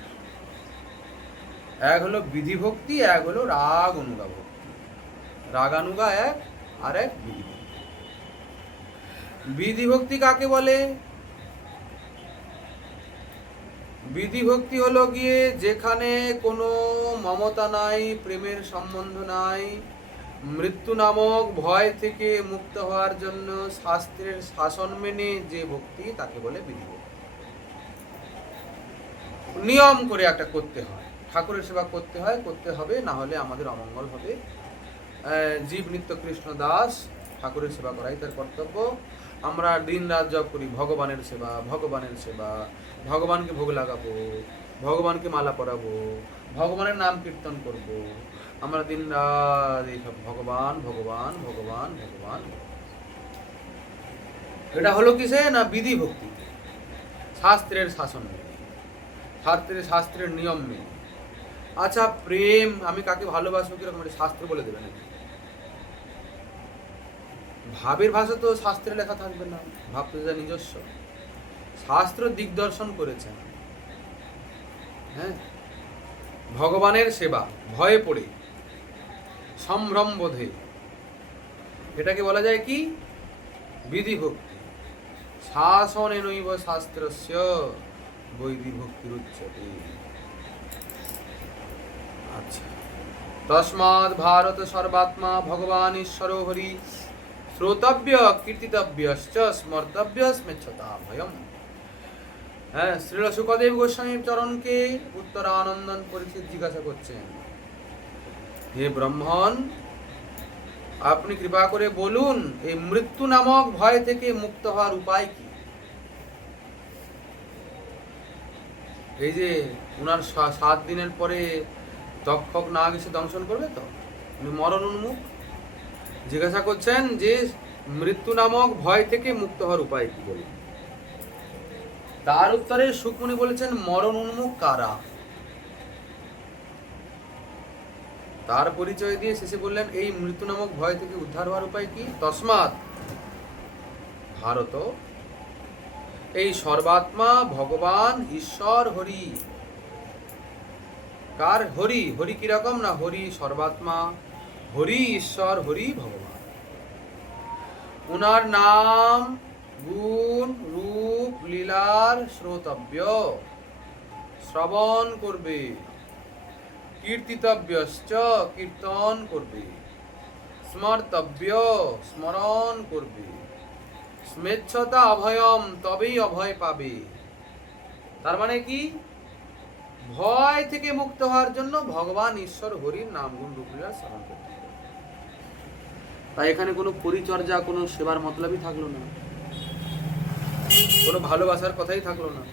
এক হলো বিধি ভক্তি, এক হলো রাগ অনুগা ভক্তি। রাগানুগা এক, আর এক বিধি ভক্তি। বিধি ভক্তি কাকে বলে? বিধি ভক্তি হলো গিয়ে যেখানে কোনো মমতা নাই, প্রেমের সম্বন্ধ নাই, মৃত্যু নামক ভয় থেকে মুক্ত হওয়ার জন্য শাস্ত্রের শাসন মেনে যে ভক্তি, তাকে বলে বিধি ভক্তি। নিয়ম করে একটা করতে হয়, ঠাকুরের সেবা করতে হয়, করতে হবে, না হলে আমাদের অমঙ্গল হবে। জীব নিত্য কৃষ্ণ দাস, ঠাকুরের সেবা করাই তার কর্তব্য। আমরা দিন রাত জপ করি ভগবানের সেবা, ভগবানের সেবা, ভগবানকে ভোগ লাগাবো, ভগবানকে মালা পরাবো, ভগবানের নাম কীর্তন করব। আমরা দিন রাত এইসব ভগবান ভগবান ভগবান ভগবান। এটা হলো কিসে? না বিধি ভক্তি, শাস্ত্রের শাসন মেনে, শাস্ত্রের নিয়ম মেনে। আচ্ছা, প্রেম, আমি কাকে ভালোবাসবো কিরকম, শাস্ত্র বলে দেবে নাকি? ভাবের ভাষা তো শাস্ত্রে লেখা থাকবে না, ভাব তো যা নিজস্ব, শাস্ত্র দিগদর্শন করেছেন। হ্যাঁ, ভগবানের সেবা ভয়ে পড়ে, সম্ভ্রম বোধে, এটাকে বলা যায় কি? বিধি ভক্তি। শাসনে নৈব শাস্ত্রস্য বৈধি ভক্তির উচ্চতে। আচ্ছা, তস্মাৎ ভারত সর্বাত্মা ভগবান ঈশ্বর হরি, শ্রোতব্য কীর্তিতব্যশ্চ স্মর্তব্য স্মেচ্ছতা ভয়ম। হ্যাঁ, শ্রীল সুখদেব গোস্বামী চরণকে উত্তরানন্দন পরীক্ষিত জিজ্ঞাসা করছেন, হে ব্রাহ্মণ, আপনি কৃপা করে বলুন, এই মৃত্যু নামক ভয় থেকে মুক্ত হওয়ার উপায় কি? এই যে উনার 7 দিনের পরে তক্ষক নাগ এসে দংশন করবে, তো উনি মরণ উন্মুখ, জিজ্ঞাসা করছেন যে মৃত্যু নামক ভয় থেকে মুক্ত হওয়ার উপায় কি বলুন। তার উত্তরে শুকমুনি বলেছেন, মরণ উন্মুখ কারা। তার পরিচয় দিয়ে শেষে বললেন, এই মৃত্যু নামক ভয় থেকে উদ্ধার হওয়ার উপায় কি? তসমাৎ ভারত এই সর্বাত্মা ভগবান ঈশ্বর হরি। কার হরি? হরি কিরকম? না হরি সর্বাত্মা, হরি ঈশ্বর, হরি ভগবান। উনার নাম গুণ রূপ লীলার শ্রোতব্য, শ্রবণ করবে, কীর্তিতব্যশ্চ কীর্তন করবে, স্মর্তব্য স্মরণ করবে, স্মেচ্ছতা অভয়ম তবেই অভয় পাবে। তার মানে কি? ভয় থেকে মুক্ত হওয়ার জন্য ভগবান ঈশ্বর হরির নাম গুণ রূপ লীলা শ্রবণ করতে হবে। তাই এখানে কোনো পরিচর্যা, কোনো সেবার মতলবই থাকলো না, কোনো ভালোবাসার কথাই থাকলো না,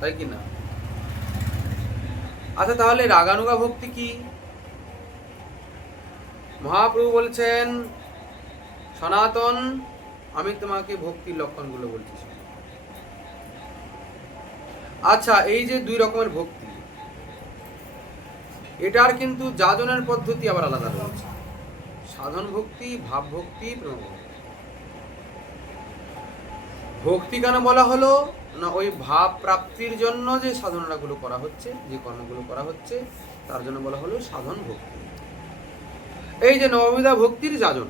তাই কি না? আচ্ছা, তাহলে রাগানুগা ভক্তি কি? মহাপ্রভু বলছেন, সনাতন আমি তোমাকে ভক্তির লক্ষণগুলো বলছি। আচ্ছা, এই যে দুই রকমের ভক্তি, এটার কিন্তু যাজনের পদ্ধতি আবার আলাদা রয়েছে। সাধন ভক্তি, ভাব ভক্তি, প্রেম ভক্তি। ভক্তি কেন বলা হলো না, ওই ভাব প্রাপ্তির জন্য যে সাধনাগুলো করা হচ্ছে, যে কর্মগুলো করা হচ্ছে, তার জন্য বলা হলো সাধন ভক্তি। এই যে নববিধা ভক্তির যাজন,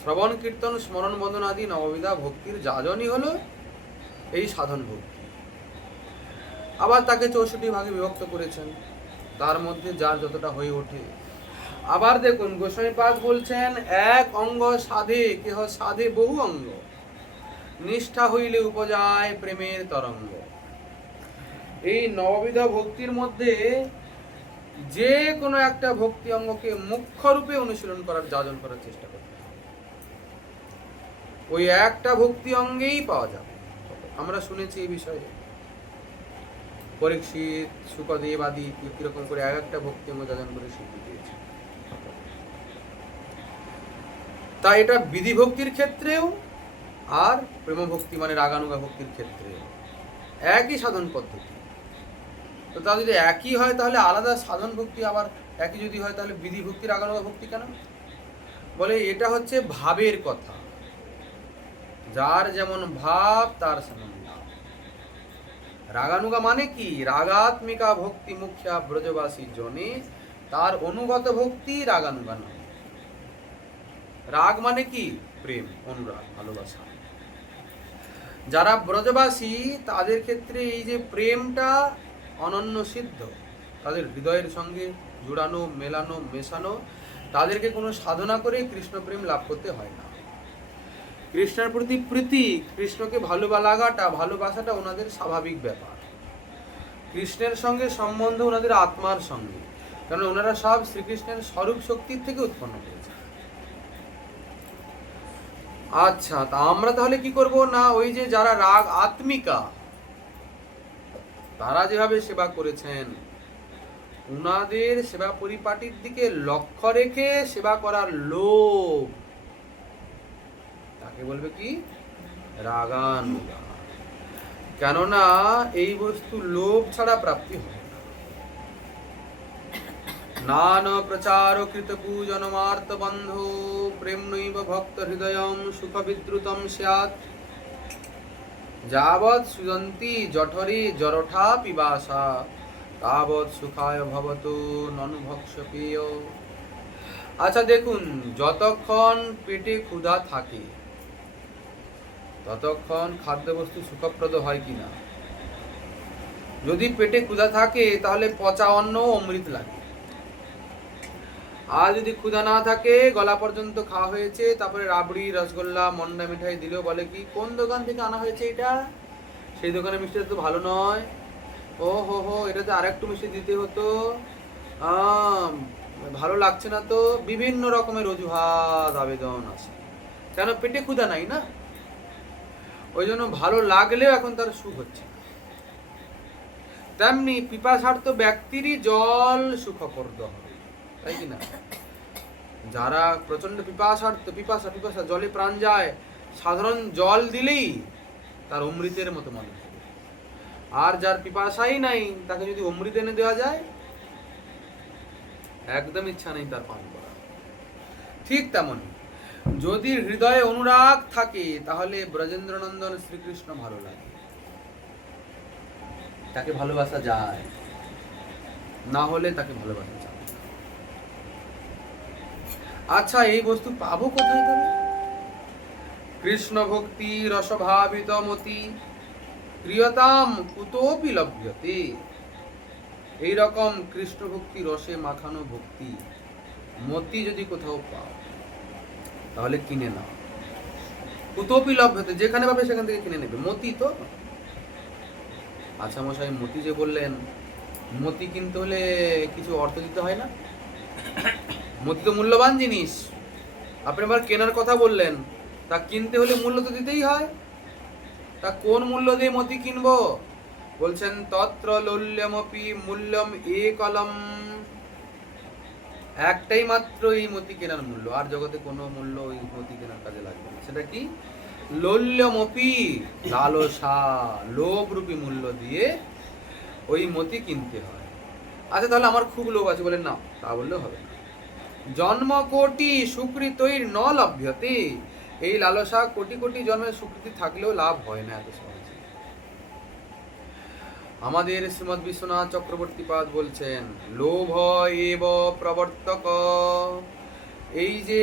শ্রবণ কীর্তন স্মরণ বন্দন আদি নববিধা ভক্তির যাজনই হলো এই সাধন ভক্তি। আবার তাকে 64 ভাগে বিভক্ত করেছেন, তার মধ্যে যার যতটা হয়ে ওঠে। আবার দেখুন, গোস্বামীপাদ বলছেন, এক অঙ্গ সাধে কেহ সাধে বহু অঙ্গ, নিষ্ঠা হইলে উপজায় প্রেমের তরঙ্গ। এই নববিধা ভক্তির মধ্যে যে কোনো একটা ভক্তি অঙ্গকে মুখ্য রূপে অনুশীলন করার, যাজন করার চেষ্টা করতে হবে। ওই একটা ভক্তি অঙ্গেই পাওয়া যাবে। আমরা শুনেছি এই বিষয়ে, পরীক্ষিত, শুকদেব আদি কিরকম করে এক একটা ভক্তি অঙ্গ যাজন করে সিদ্ধি দিয়েছে। তাই এটা বিধি ভক্তির ক্ষেত্রেও আর প্রেম ভক্তি মানে রাগানুগা ভক্তির ক্ষেত্রেও একই সাধন পদ্ধতি। তো তা যদি একই হয়, তাহলে আলাদা সাধন ভক্তি আবার একই যদি হয়, তাহলে বিধি ভক্তি রাগানুগা ভক্তি কেন? বলে এটা হচ্ছে ভাবের কথা, যার যেমন ভাব তার সেমন লাভ। রাগানুগা মানে কি? রাগাত্মিকা ভক্তি মুখ্যা ব্রজবাসী জনে, তার অনুগত ভক্তি রাগানুগা নয়। রাগ মানে কি? প্রেম, অনুরাগ, ভালোবাসা। যারা ব্রজবাসী তাদের ক্ষেত্রে এই যে প্রেমটা অনন্য সিদ্ধ, তাদের হৃদয়ের সঙ্গে জুড়ানো, মেলানো, মেশানো, তাদেরকে কোনো সাধনা করে কৃষ্ণ প্রেম লাভ করতে হয় না। কৃষ্ণের প্রতি প্রীতি, কৃষ্ণকে লাগাটা, ভালোবাসাটা ওনাদের স্বাভাবিক ব্যাপার। কৃষ্ণের সঙ্গে সম্বন্ধ ওনাদের আত্মার সঙ্গে, কারণ ওনারা সব শ্রীকৃষ্ণের স্বরূপ শক্তির থেকে উৎপন্ন হয়েছে। আচ্ছা, তা আমরা তাহলে কি করব না, ওই যে যারা রাগ আত্মিকা, তারা যেভাবে সেবা করেছেন, উনাদের সেবা পরিপাটির দিকে লক্ষ্য রেখে সেবা করার লোভ, তাকে বলবে কি? রাগানুগা। কেননা এই বস্তু লোভ ছাড়া প্রাপ্তি হয় না। নান প্রচার কৃত পূজনমার্ত বন্ধু প্রেম নৈব ভক্ত হৃদয়ম সুখ বিদ্রুতম স্যাৎ যাবৎ সুজন্তি জঠরে জরঠা পিবাসা তাবৎ সুখায় ভবতু ননু ভক্ষ্যপেয়। আচ্ছা দেখুন, যতক্ষণ পেটে ক্ষুধা থাকে ততক্ষণ খাদ্যবস্তু সুখপ্রদ হয় কিনা? যদি পেটে ক্ষুধা থাকে তাহলে পচা অন্ন অমৃত লাগে। আর যদি ক্ষুধা না থাকে, গলা পর্যন্ত খাওয়া হয়েছে, তারপরে রাবড়ি, রসগোল্লা, মন্ডা মিঠাই দিলেও বলে কি, কোন দোকান থেকে আনা হয়েছে এটা? সেই দোকানের মিষ্টিটা তো ভালো নয়। ও হো হো, এটাতে আর একটু মিষ্টি দিতে হতো, ভালো লাগছে না তো। বিভিন্ন রকমের অজুহাত, আবেদন আছে। কেন? পেটে ক্ষুধা নাই না, ওই জন্য ভালো লাগলেও এখন তার সুখ হচ্ছে। তেমনি পিপাসার্থ ব্যক্তিরই জল সুখপ্রদ হবে, তাই কি না? যারা প্রচন্ড পিপাসা জলে প্রাণ যায়, সাধারণ জল দিলেই তার অমৃতের মতো মনে হবে। আর যার পিপাসাই নাই তাকে যদি অমৃত এনে দেওয়া যায়, একদম ইচ্ছা নেই তার পান করা। ঠিক তেমনই যদি হৃদয়ে অনুরাগ থাকে তাহলে ব্রজেন্দ্রনন্দন শ্রীকৃষ্ণ ভালো লাগে, তাকে ভালোবাসা যায়, না হলে তাকে ভালোবাসা যায়। আচ্ছা, এই বস্তু পাবো কোথায় তাহলে? কৃষ্ণ ভক্তি রসভাবিত মতি প্রিয়তাম কুতোপি লভ্যতে। এইরকম কৃষ্ণ ভক্তি রসে মাখানো ভক্তি মতি যদি কোথাও পাও তাহলে কিনে নাও। কুতোপি লভ্যতে, যেখানে পাবে সেখান থেকে কিনে নেবে। মতি তো, আচ্ছা মশাই, মতি যে বললেন, মতি কিনতে হলে কিছু অর্থ দিতে হয় না? মতি তো মূল্যবান জিনিস, আপনি আবার কেনার কথা বললেন, তা কিনতে হলে মূল্য তো দিতেই হয়। তা কোন মূল্য দিয়ে মতি কিনবো? বলছেন তত্র লৌল্যমপি মূল্যম একলম। একটাই মাত্র এই মতি কেনার মূল্য, আর জগতে কোনো মূল্য ওই মতি কেনার কাজে লাগবে না। সেটা কি? লৌল্যমপি, লালসা, লোভ রূপী মূল্য দিয়ে ওই মতি কিনতে হয়। আচ্ছা, তাহলে আমার খুব লোভ আছে, বলেন না, তা বললেও হবে না। জন্ম কোটি সুকৃতৈর ন লভ্যতে। এই লালসা কোটি কোটি জন্মের সুকৃতি থাকলেও লাভ হয় না এত সহজে। আমাদের শ্রীমৎ বিশ্বনাথ চক্রবর্তী পাদ বলছেন লোভ এব প্রবর্তক। এই যে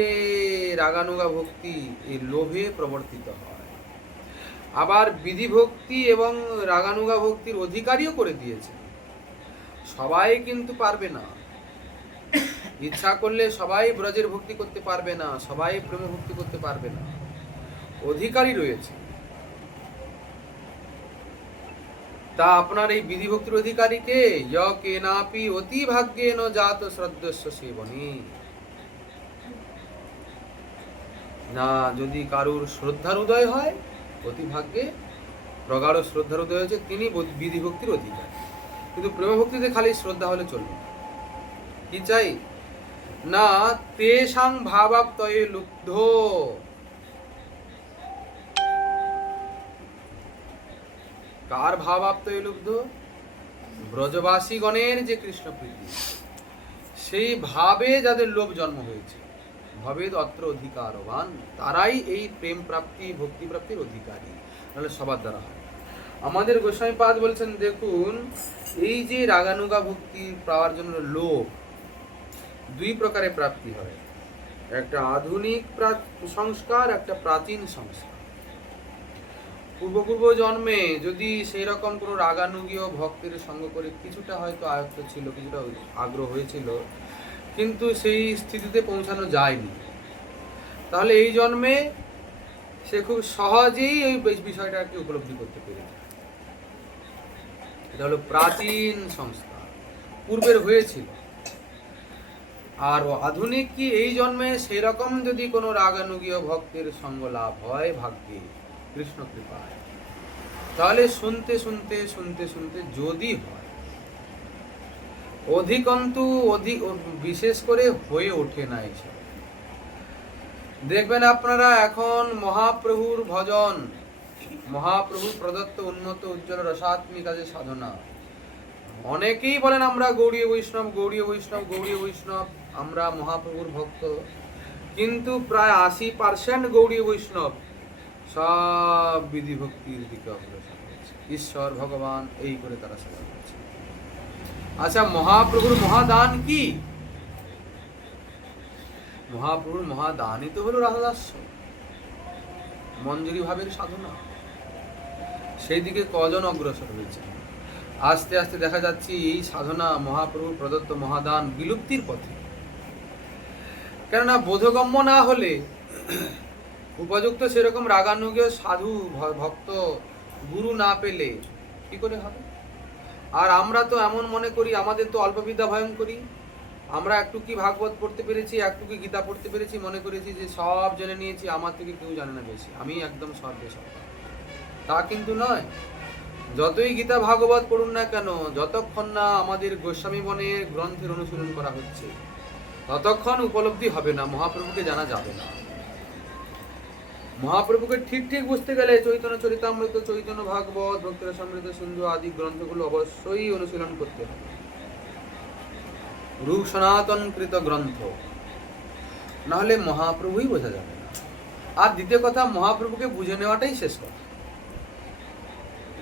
রাগানুগা ভক্তি, এই লোভে প্রবর্তিত হয়। আবার বিধি ভক্তি এবং রাগানুগা ভক্তির অধিকারীও করে দিয়েছে। সবাই কিন্তু পারবে না, ইচ্ছা করলে সবাই ব্রজের ভক্তি করতে পারবে না, সবাই প্রেম ভক্তি করতে পারবে না, অধিকারী রয়েছে। তা আপনার এই বিধি ভক্তির অধিকারীকে কেনাপি অতি ভাগ্যেন জাত শ্রদ্ধস্য সেবনী। না, যদি কারুর শ্রদ্ধার উদয় হয়, অতি ভাগ্যে প্রগাঢ় শ্রদ্ধার উদয় হয়েছে, তিনি বিধি ভক্তির অধিকারী। কিন্তু প্রেম ভক্তিতে খালি শ্রদ্ধা হলে চলবে না। কি চাই না? তেষাং ভাবাপ্তয়ে লুব্ধ। কার ভাবাপ্তয়ে লুব্ধ? ব্রজবাসীগণের যে কৃষ্ণ প্রীতি, সেই ভাবে যাদের লোভ জন্ম হয়েছে, ভবেদ অত্র অধিকারবান, তারাই এই প্রেম প্রাপ্তি ভক্তি প্রাপ্তির অধিকারী, নাহলে সবার দ্বারা হয়। আমাদের গোস্বামীপাদ বলছেন, দেখুন, এই যে রাগানুগা ভক্তি পাওয়ার জন্য লোভ, দুই প্রকারে প্রাপ্তি হয়। একটা আধুনিক সংস্কার, একটা প্রাচীন সংস্কার। পূর্ব জন্মে যদি সেই রকম কোনো রাগানুগীয় ভক্তের সঙ্গ করে কিছুটা হয়তো আয়ত্ত ছিল, কিছুটা আগ্রহ হয়েছিল, কিন্তু সেই স্থিতিতে পৌঁছানো যায়নি, তাহলে এই জন্মে সে খুব সহজেই এই বিষয়টাকে উপলব্ধি করতে পেরেছে। এটা হলো প্রাচীন সংস্কার, পূর্বের হয়েছিল। আর আধুনিক কি, এই জন্মে সেই রকম যদি কোনো রাগানুগীয় ভক্তের সঙ্গ লাভ হয় ভাগ্যে, কৃষ্ণ কৃপায়, তাহলে শুনতে শুনতে শুনতে শুনতে যদি হয়, অধিকন্তু বিশেষ করে হয়ে ওঠে না এইসব। দেখবেন আপনারা এখন মহাপ্রভুর ভজন, মহাপ্রভুর প্রদত্ত উন্নত উজ্জ্বল রসাত্মিকা যে সাধনা, অনেকেই বলেন আমরা গৌড়ীয় বৈষ্ণব, গৌড়ীয় বৈষ্ণব, গৌড়ীয় বৈষ্ণব, আমরা মহাপ্রভুর ভক্ত, কিন্তু প্রায় 80% গৌড়ীয় বৈষ্ণব সব বিধি ভক্তির দিকে অগ্রসর হয়েছে, ঈশ্বর ভগবান এই করে তারা সেবা করছে। আচ্ছা, মহাপ্রভুর মহাদান কি? মহাপ্রভুর মহাদানই তো হলো রাধাদাস্য, মঞ্জুরি ভাবের সাধনা। সেই দিকে কজন অগ্রসর হয়েছে? আস্তে আস্তে দেখা যাচ্ছে এই সাধনা, মহাপ্রভুর প্রদত্ত মহাদান বিলুপ্তির পথে। কেননা বোধগম্য না হলে, উপযুক্ত সেরকম রাগানুগীয় সাধু ভক্ত গুরু না পেলে কি করে হবে? আর আমরা তো এমন মনে করি, আমাদের তো অল্প বিদ্যা ভয়ঙ্করী, আমরা একটু কি ভাগবত পড়তে পেরেছি, একটু কি গীতা পড়তে পেরেছি, মনে করেছি যে সব জেনে নিয়েছি, আমার থেকে কেউ জানে না বেশি, আমি একদম সর্বেসর্বা। তা কিন্তু নয়। যতই গীতা ভাগবত পড়ুন না কেন, যতক্ষণ না আমাদের গোস্বামী বনের গ্রন্থের অনুশীলন করা হচ্ছে, ততক্ষণ উপলব্ধি হবে না, মহাপ্রভুকে জানা যাবে না। মহাপ্রভুকে ঠিক ঠিক বুঝতে গেলে চৈতন্য চরিতামৃত, চৈতন্য ভাগবত, ভক্তিরসামৃত সিন্ধু আদি গ্রন্থগুলো অবশ্যই অনুশীলন করতে হবে। রূপ সনাতন কৃত গ্রন্থ, নাহলে মহাপ্রভুই বোঝা যাবে না। আর দ্বিতীয় কথা, মহাপ্রভুকে বুঝে নেওয়াটাই শেষ কথা।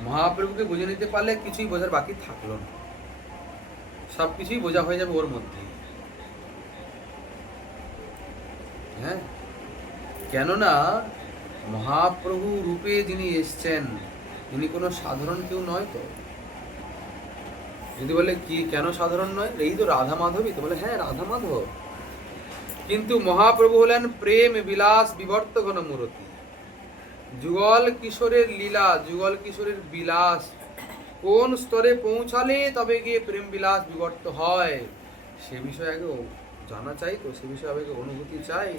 মহাপ্রভুকে বুঝে নিতে পারলে কিছুই বোঝার বাকি থাকলো না, সব কিছুই বোঝা হয়ে যাবে ওর মধ্যে। হ্যাঁ, কেননা মহাপ্রভু রূপে যিনি এসছেন, তিনি কোনো সাধারণ কেউ নয়। তো যদি বলে কি কেন সাধারণ নয়, এই তো রাধা মাধবী, তো বলে হ্যাঁ রাধা মাধব, কিন্তু মহাপ্রভু হলেন প্রেম বিলাস বিবর্ত ঘন মূরতি। যুগল কিশোরের লীলা, যুগল কিশোরের বিলাস কোন স্তরে পৌঁছালে তবে গিয়ে প্রেম বিলাস বিবর্ত হয়, সে বিষয়ে আগে জানা চাই, তো সে বিষয়ে আগে অনুভূতি চাই।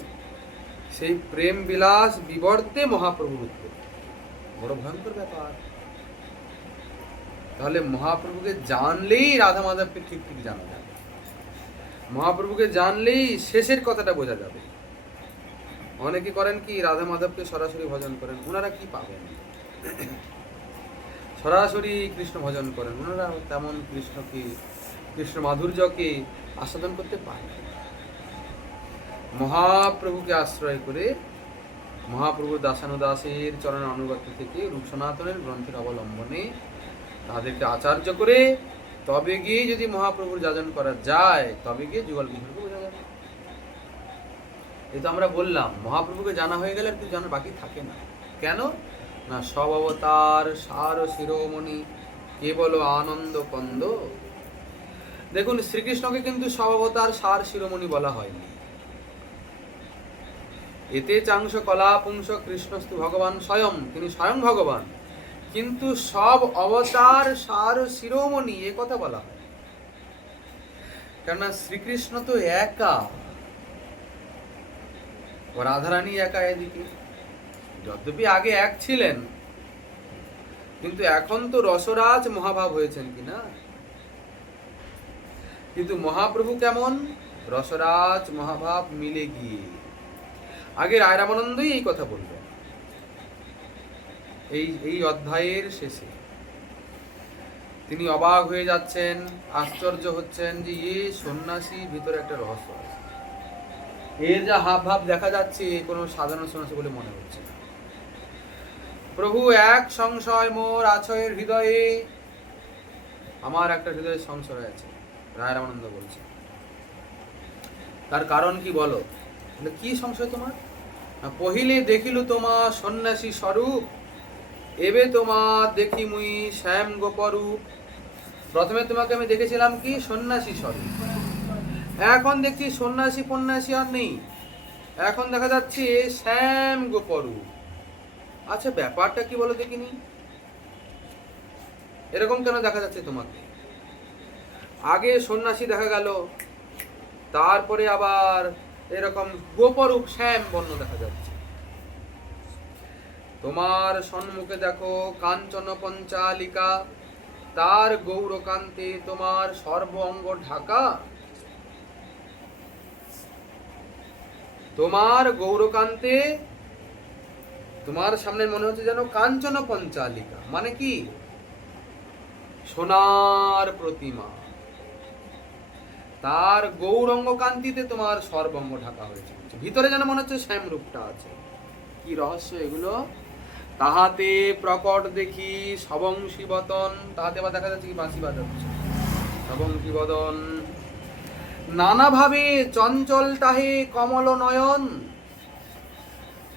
সেই প্রেম বিলাস বিবর্তে মহাপ্রভুর উৎপত্তি, বড় ভয়ঙ্কর ব্যাপার। তাহলে মহাপ্রভুকে জানলেই রাধা মাধবকে ঠিক ঠিক জানা যাবে, মহাপ্রভুকে জানলেই শেষের কথাটা বোঝা যাবে। অনেকে করেন কি, রাধা মাধবকে সরাসরি ভজন করেন, ওনারা কি পাবেন? সরাসরি কৃষ্ণ ভজন করেন, ওনারা তেমন কৃষ্ণকে, কৃষ্ণ মাধুর্যকে আস্বাদন করতে পারে। মহাপ্রভুকে আশ্রয় করে, মহাপ্রভুর দাসানুদাসের চরণের অনুগত থেকে রূপ সনাতনের গ্রন্থের অবলম্বনে তাদেরকে আচার্য করে তবে গিয়ে যদি মহাপ্রভুর যাজন করা যায়, তবে গিয়ে যুগল কিশোরকে বোঝা যাবে। এই তো আমরা বললাম, মহাপ্রভুকে জানা হয়ে গেলে আর কিছু জানার বাকি থাকে না। কেন না, সব অবতার সার শিরোমণি কেবল আনন্দ কন্দ। দেখুন, শ্রীকৃষ্ণকে কিন্তু সব অবতার সার শিরোমণি বলা হয়নি। এতে চাংশ কলা পুংস কৃষ্ণস্তু ভগবান স্বয়ং, তিনি স্বয়ং ভগবান, কিন্তু সব অবতার সার শিরোমণি এ কথা বলা হয়। কেননা শ্রীকৃষ্ণ তো একা, ও রাধারানী একা এদিকে, যদ্যপি আগে এক ছিলেন, কিন্তু এখন তো রসরাজ মহাভাব হয়েছেন কিনা। কিন্তু মহাপ্রভু কেমন? রসরাজ মহাভাব মিলে গিয়ে। আগে রায় রামানন্দই এই কথা বলবেন এই অধ্যায়ের শেষে। তিনি অবাক হয়ে যাচ্ছেন, আশ্চর্য হচ্ছেন যে সন্ন্যাসী ভিতরে একটা রহস্য আছে। এর যা হাব ভাব দেখা যাচ্ছে, কোনো সাধারণ সন্ন্যাসী বলে মনে হচ্ছে না। প্রভু, এক সংশয় মোর আছয়ের হৃদয়ে, আমার একটা হৃদয়ে সংশয় আছে, রায় রামানন্দ বলছে। তার কারণ কি বলো? কি সংশয় তোমার? পহিলে দেখিলু তোমা সন্ন্যাসী স্বরূপ, এবে তোমা দেখি মুই শ্যাম গোপরূপ। প্রথমে তোমাকে আমি দেখেছিলাম কি সন্ন্যাসী স্বরূপ, এখন দেখছি সন্ন্যাসী পন্যাসী আর নেই, এখন দেখা যাচ্ছে শ্যাম গোপরূপ। আচ্ছা, ব্যাপারটা কি বলো দেখিনি, এরকম কেন দেখা যাচ্ছে তোমাকে? আগে সন্ন্যাসী দেখা গেল, তারপরে আবার এরকম গোপরূপ শ্যাম বর্ণ দেখা যাচ্ছে। তোমার সম্মুখে দেখো কাঞ্চন পঞ্চালিকা, তার গৌরকান্তে তোমার সর্ব অঙ্গ ঢাকা। তোমার গৌরকান্তে, তোমার সামনে মনে হচ্ছে যেন কাঞ্চন পঞ্চালিকা, মানে কি? সোনার প্রতিমা, তার গৌরঙ্গ কান্তিতে তোমার সর্বঙ্গ ঢাকা হয়েছে, ভিতরে যেন মনে হচ্ছে শ্যাম রূপটা আছে। কি রহস্য এগুলো! তাহাতে প্রকট দেখি সবংশী বদন, তাহাতে আবার দেখা যাচ্ছে কি বাঁশি বাজাচ্ছে, সবংশী বদন নানাভাবে চঞ্চল তাহে কমল নয়ন,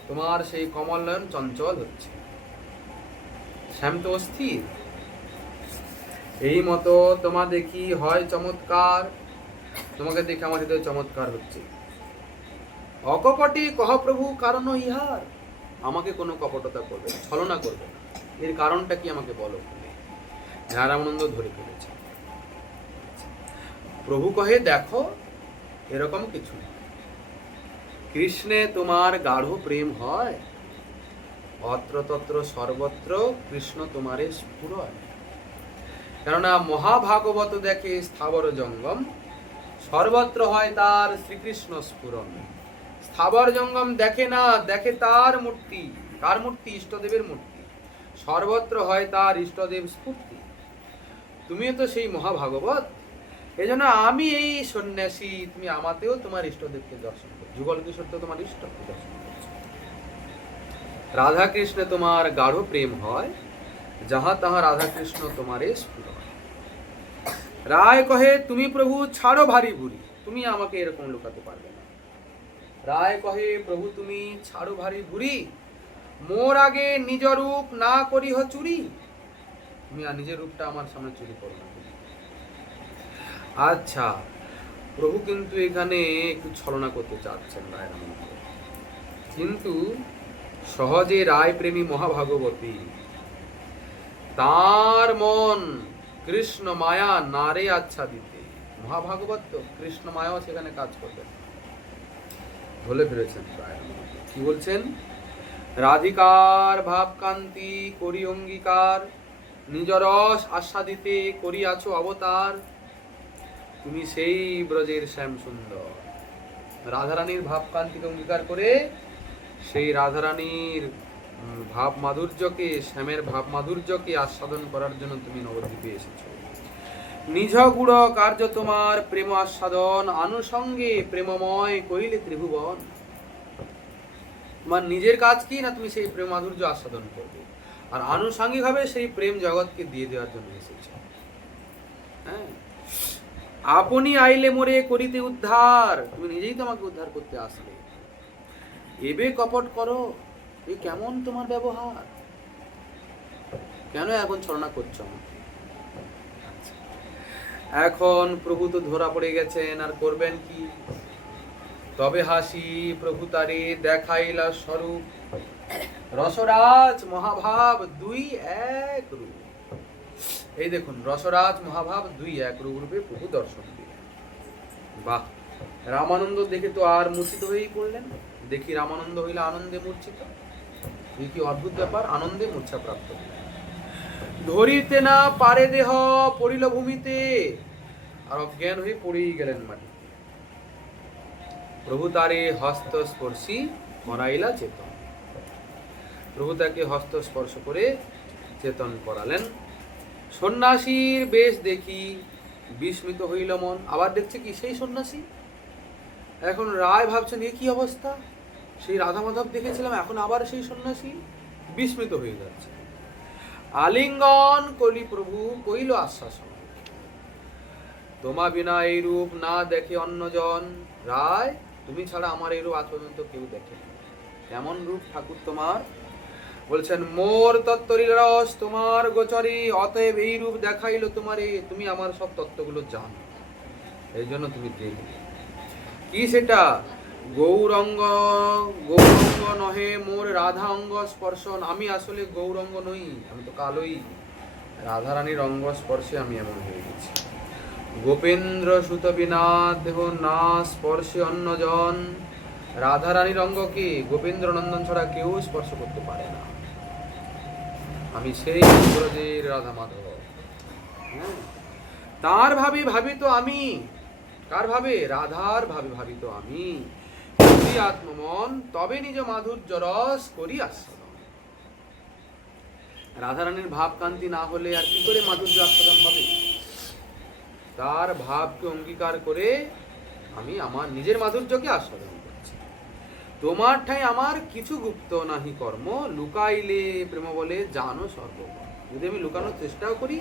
তোমার সেই কমল নয়ন চঞ্চল হচ্ছে, শ্যাম তো অস্থির। এই মতো তোমা দেখি হয় চমৎকার, তোমাকে দেখে আমার হৃদয় চমৎকার হচ্ছে। অকপটে কহ প্রভু কারণ ইহার, আমাকে কোনো কপটতা করবে না, ছলনা করবে না, এর কারণটা কি আমাকে বলো। রামানন্দ ধরে ফেলেছে। প্রভু কহে দেখো, এরকম কিছু না, কৃষ্ণে তোমার গাঢ় প্রেম হয়, অত্র তত্র সর্বত্র কৃষ্ণ তোমারে স্ফুরয়। কেননা মহাভাগবত দেখে স্থাবর জঙ্গম, সর্বত্র হয় তার শ্রীকৃষ্ণ স্ফুরণ। স্থাবর জঙ্গম দেখে না, দেখে তার মূর্তি। কার মূর্তি? ইষ্টদেবের মূর্তি। সর্বত্র হয় তার ইষ্টদেব স্ফূর্তি। তুমিও তো সেই মহাভাগবত, এজন্য আমি এই সন্ন্যাসী, তুমি আমাতেও তোমার ইষ্টদেবকে দর্শন করো। যুগল কিশোর তো তোমার ইষ্টকে দর্শন করছো। রাধা কৃষ্ণে তোমার গাঢ় প্রেম হয়, যাহা তাহা রাধা কৃষ্ণ তোমারে স্ফুর হয়। রায় কহে তুমি প্রভু ছাড়ো ভারী ভুরি, তুমি আমাকে এরকম লুকাতে পারবে না। রায় কহে প্রভু তুমি ছাড়ো ভারী ভুরি, মোর আগে নিজ রূপ না করিহ চুরি। তুমি আর নিজের রূপটা আমার সামনে চুরি করো না। আচ্ছা, প্রভু কিন্তু এখানে একটু ছলনা করতে চাচ্ছেন রায়ের মধ্যে, কিন্তু সহজে রায় প্রেমী মহাভাগবতী, তার মন কৃষ্ণ মায়া নারে আচ্ছা দিতে। মহাভাগবত তো কৃষ্ণ মায়াও সেখানে কাজ করবেন, বলে ফিরেছেন রায়ের মধ্যে। কি বলছেন? রাধিকার ভাবকান্তি করি অঙ্গীকার, নিজ রস আস্বাদিতে করিয়াছো অবতার। তুমি সেই ব্রজের শ্যাম সুন্দর। রাধারানীর ভাবকান্তিকে অঙ্গীকার করে সেই রাধারানীর ভাব মাধুর্যকে, শ্যামের ভাব মাধুর্যকে আস্বাদন করার জন্য তুমি নবদ্বীপে এসেছো। নিজ গুড় কার্য তোমার প্রেম আস্বাদন, আনুষঙ্গে প্রেমময় কইলে ত্রিভুবন। তোমার নিজের কাজ কি না, তুমি সেই প্রেম মাধুর্য আস্বাদন করবে, আর আনুষঙ্গিক ভাবে সেই প্রেম জগৎকে দিয়ে দেওয়ার জন্য এসেছে। হ্যাঁ, আপনি আইলে মোরে করিতে উদ্ধার, তুমি নিজেই তো আমাকে উদ্ধার করতে আসলে। এবে কপট করো, এ কেমন তোমার ব্যবহার? কেন এখন ছলনা করছো? এখন প্রভু তো ধরা পড়ে গেছেন, আর করবেন কি? তবে হাসি প্রভু তারে দেখাইলা স্বরূপ, রসরাজ মহাভাব দুই এক রূপ। এই দেখুন, রসরাজ মহাভাব দুই এক রূপে প্রভু দর্শন দিলেন। বাহ! রামানন্দ দেখে তো আর মূর্ছিত হয়েই পড়লেন। দেখি রামানন্দ হইলে আনন্দে মূর্ছিত। এই কি অদ্ভুত ব্যাপার! আনন্দে মূর্ছা প্রাপ্ত। ধরিতে না পারে দেহ পড়িল ভূমিতে, আর অজ্ঞান হয়ে পড়েই গেলেন মাটিতে। প্রভু তারে হস্ত স্পর্শী করাইলা চেতন। প্রভু তাকে হস্ত স্পর্শ করে চেতন করালেন। সন্ন্যাসীর বেশ দেখি বিস্মিত হইল মন। আবার দেখছে কি সেই সন্ন্যাসী। এখন রায় ভাবছেন এ কি অবস্থা, সেই রাধা মাধব দেখেছিলাম, এখন আবার সেই সন্ন্যাসী। বিস্মিত হয়ে যাচ্ছে। আলিঙ্গন কলি প্রভু কইল আশ্বাসন, তোমা বিনা এই রূপ না দেখে অন্যজন। রায়, তুমি ছাড়া আমার এই রূপ আজ পর্যন্ত কেউ দেখে। কেমন রূপ ঠাকুর তোমার? বলছেন মোর তত্ত্বরীর রস তোমার গোচরে, অতএব এই রূপ দেখাইলো তোমারে। তুমি আমার সব তত্ত্বগুলো জানো, এই জন্য তুমি দেখবে। কি সেটা? গৌরঙ্গ গৌরঙ্গ নহে মোর রাধা অঙ্গ স্পর্শন। আমি আসলে গৌরঙ্গ নই, আমি তো কালোই। রাধারানীর অঙ্গ স্পর্শে আমি এমন হয়ে গেছি। গোপেন্দ্র সুত বিনা দেহ না স্পর্শে অন্যজন। রাধারানীর অঙ্গকে গোপেন্দ্র নন্দন ছাড়া কেউ স্পর্শ করতে পারে না। আমি সেই ব্রজের রাধা মাধব। হ্যাঁ, তার ভাবে ভাবিত আমি। কার ভাবে? রাধার ভাবে ভাবিত আমি। আত্মমন তবে নিজ মাধুর্য রস করি আস্বাদন। রাধারানীর ভাবকান্তি না হলে আর কি করে মাধুর্য আস্বাদন হবে? তার ভাবকে অঙ্গীকার করে আমি আমার নিজের মাধুর্যকে আস্বাদন করছি। তোমার ঠাই আমার কিছু গুপ্ত নাহি কর্ম, লুকাইলে প্রেম বলে জানো সর্বকর্ম। যদি আমি লুকানোর চেষ্টাও করি,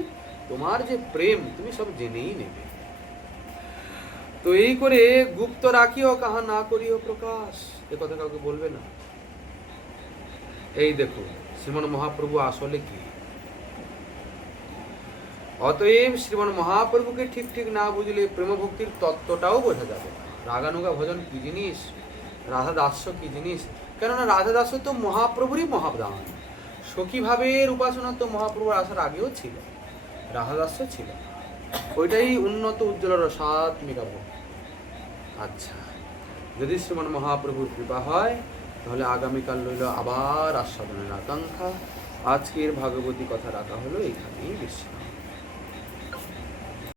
তোমার যে প্রেম তুমি সব জেনেই নেবে। তো এই করে গুপ্ত রাখিও কাহা না করিও প্রকাশ, এ কথা কাউকে বলবে না। এই দেখো শ্রীমন মহাপ্রভু আসলে কি। অতএব শ্রীমন মহাপ্রভুকে ঠিক ঠিক না বুঝলে প্রেম ভক্তির তত্ত্বটাও বোঝা যাবে না। রাগানুগা ভজন কি জিনিস, রাধা দাস্য কি জিনিস। কেননা রাধা দাস্য তো মহাপ্রভুরই মহাদান। সখী ভাবের উপাসনা তো মহাপ্রভুর আসার আগেও ছিল, রাধা দাস্য ছিল। ওইটাই উন্নত উজ্জ্বল রসাত্মিকা ভক্তি। আচ্ছা, যদি শ্রীমন মহাপ্রভুর কৃপা হয় তাহলে আগামীকাল রইল আবার আস্বাদনের আকাঙ্ক্ষা। আজকের ভাগবতী কথা রাখা হলো এখানেই বিশ্রাম।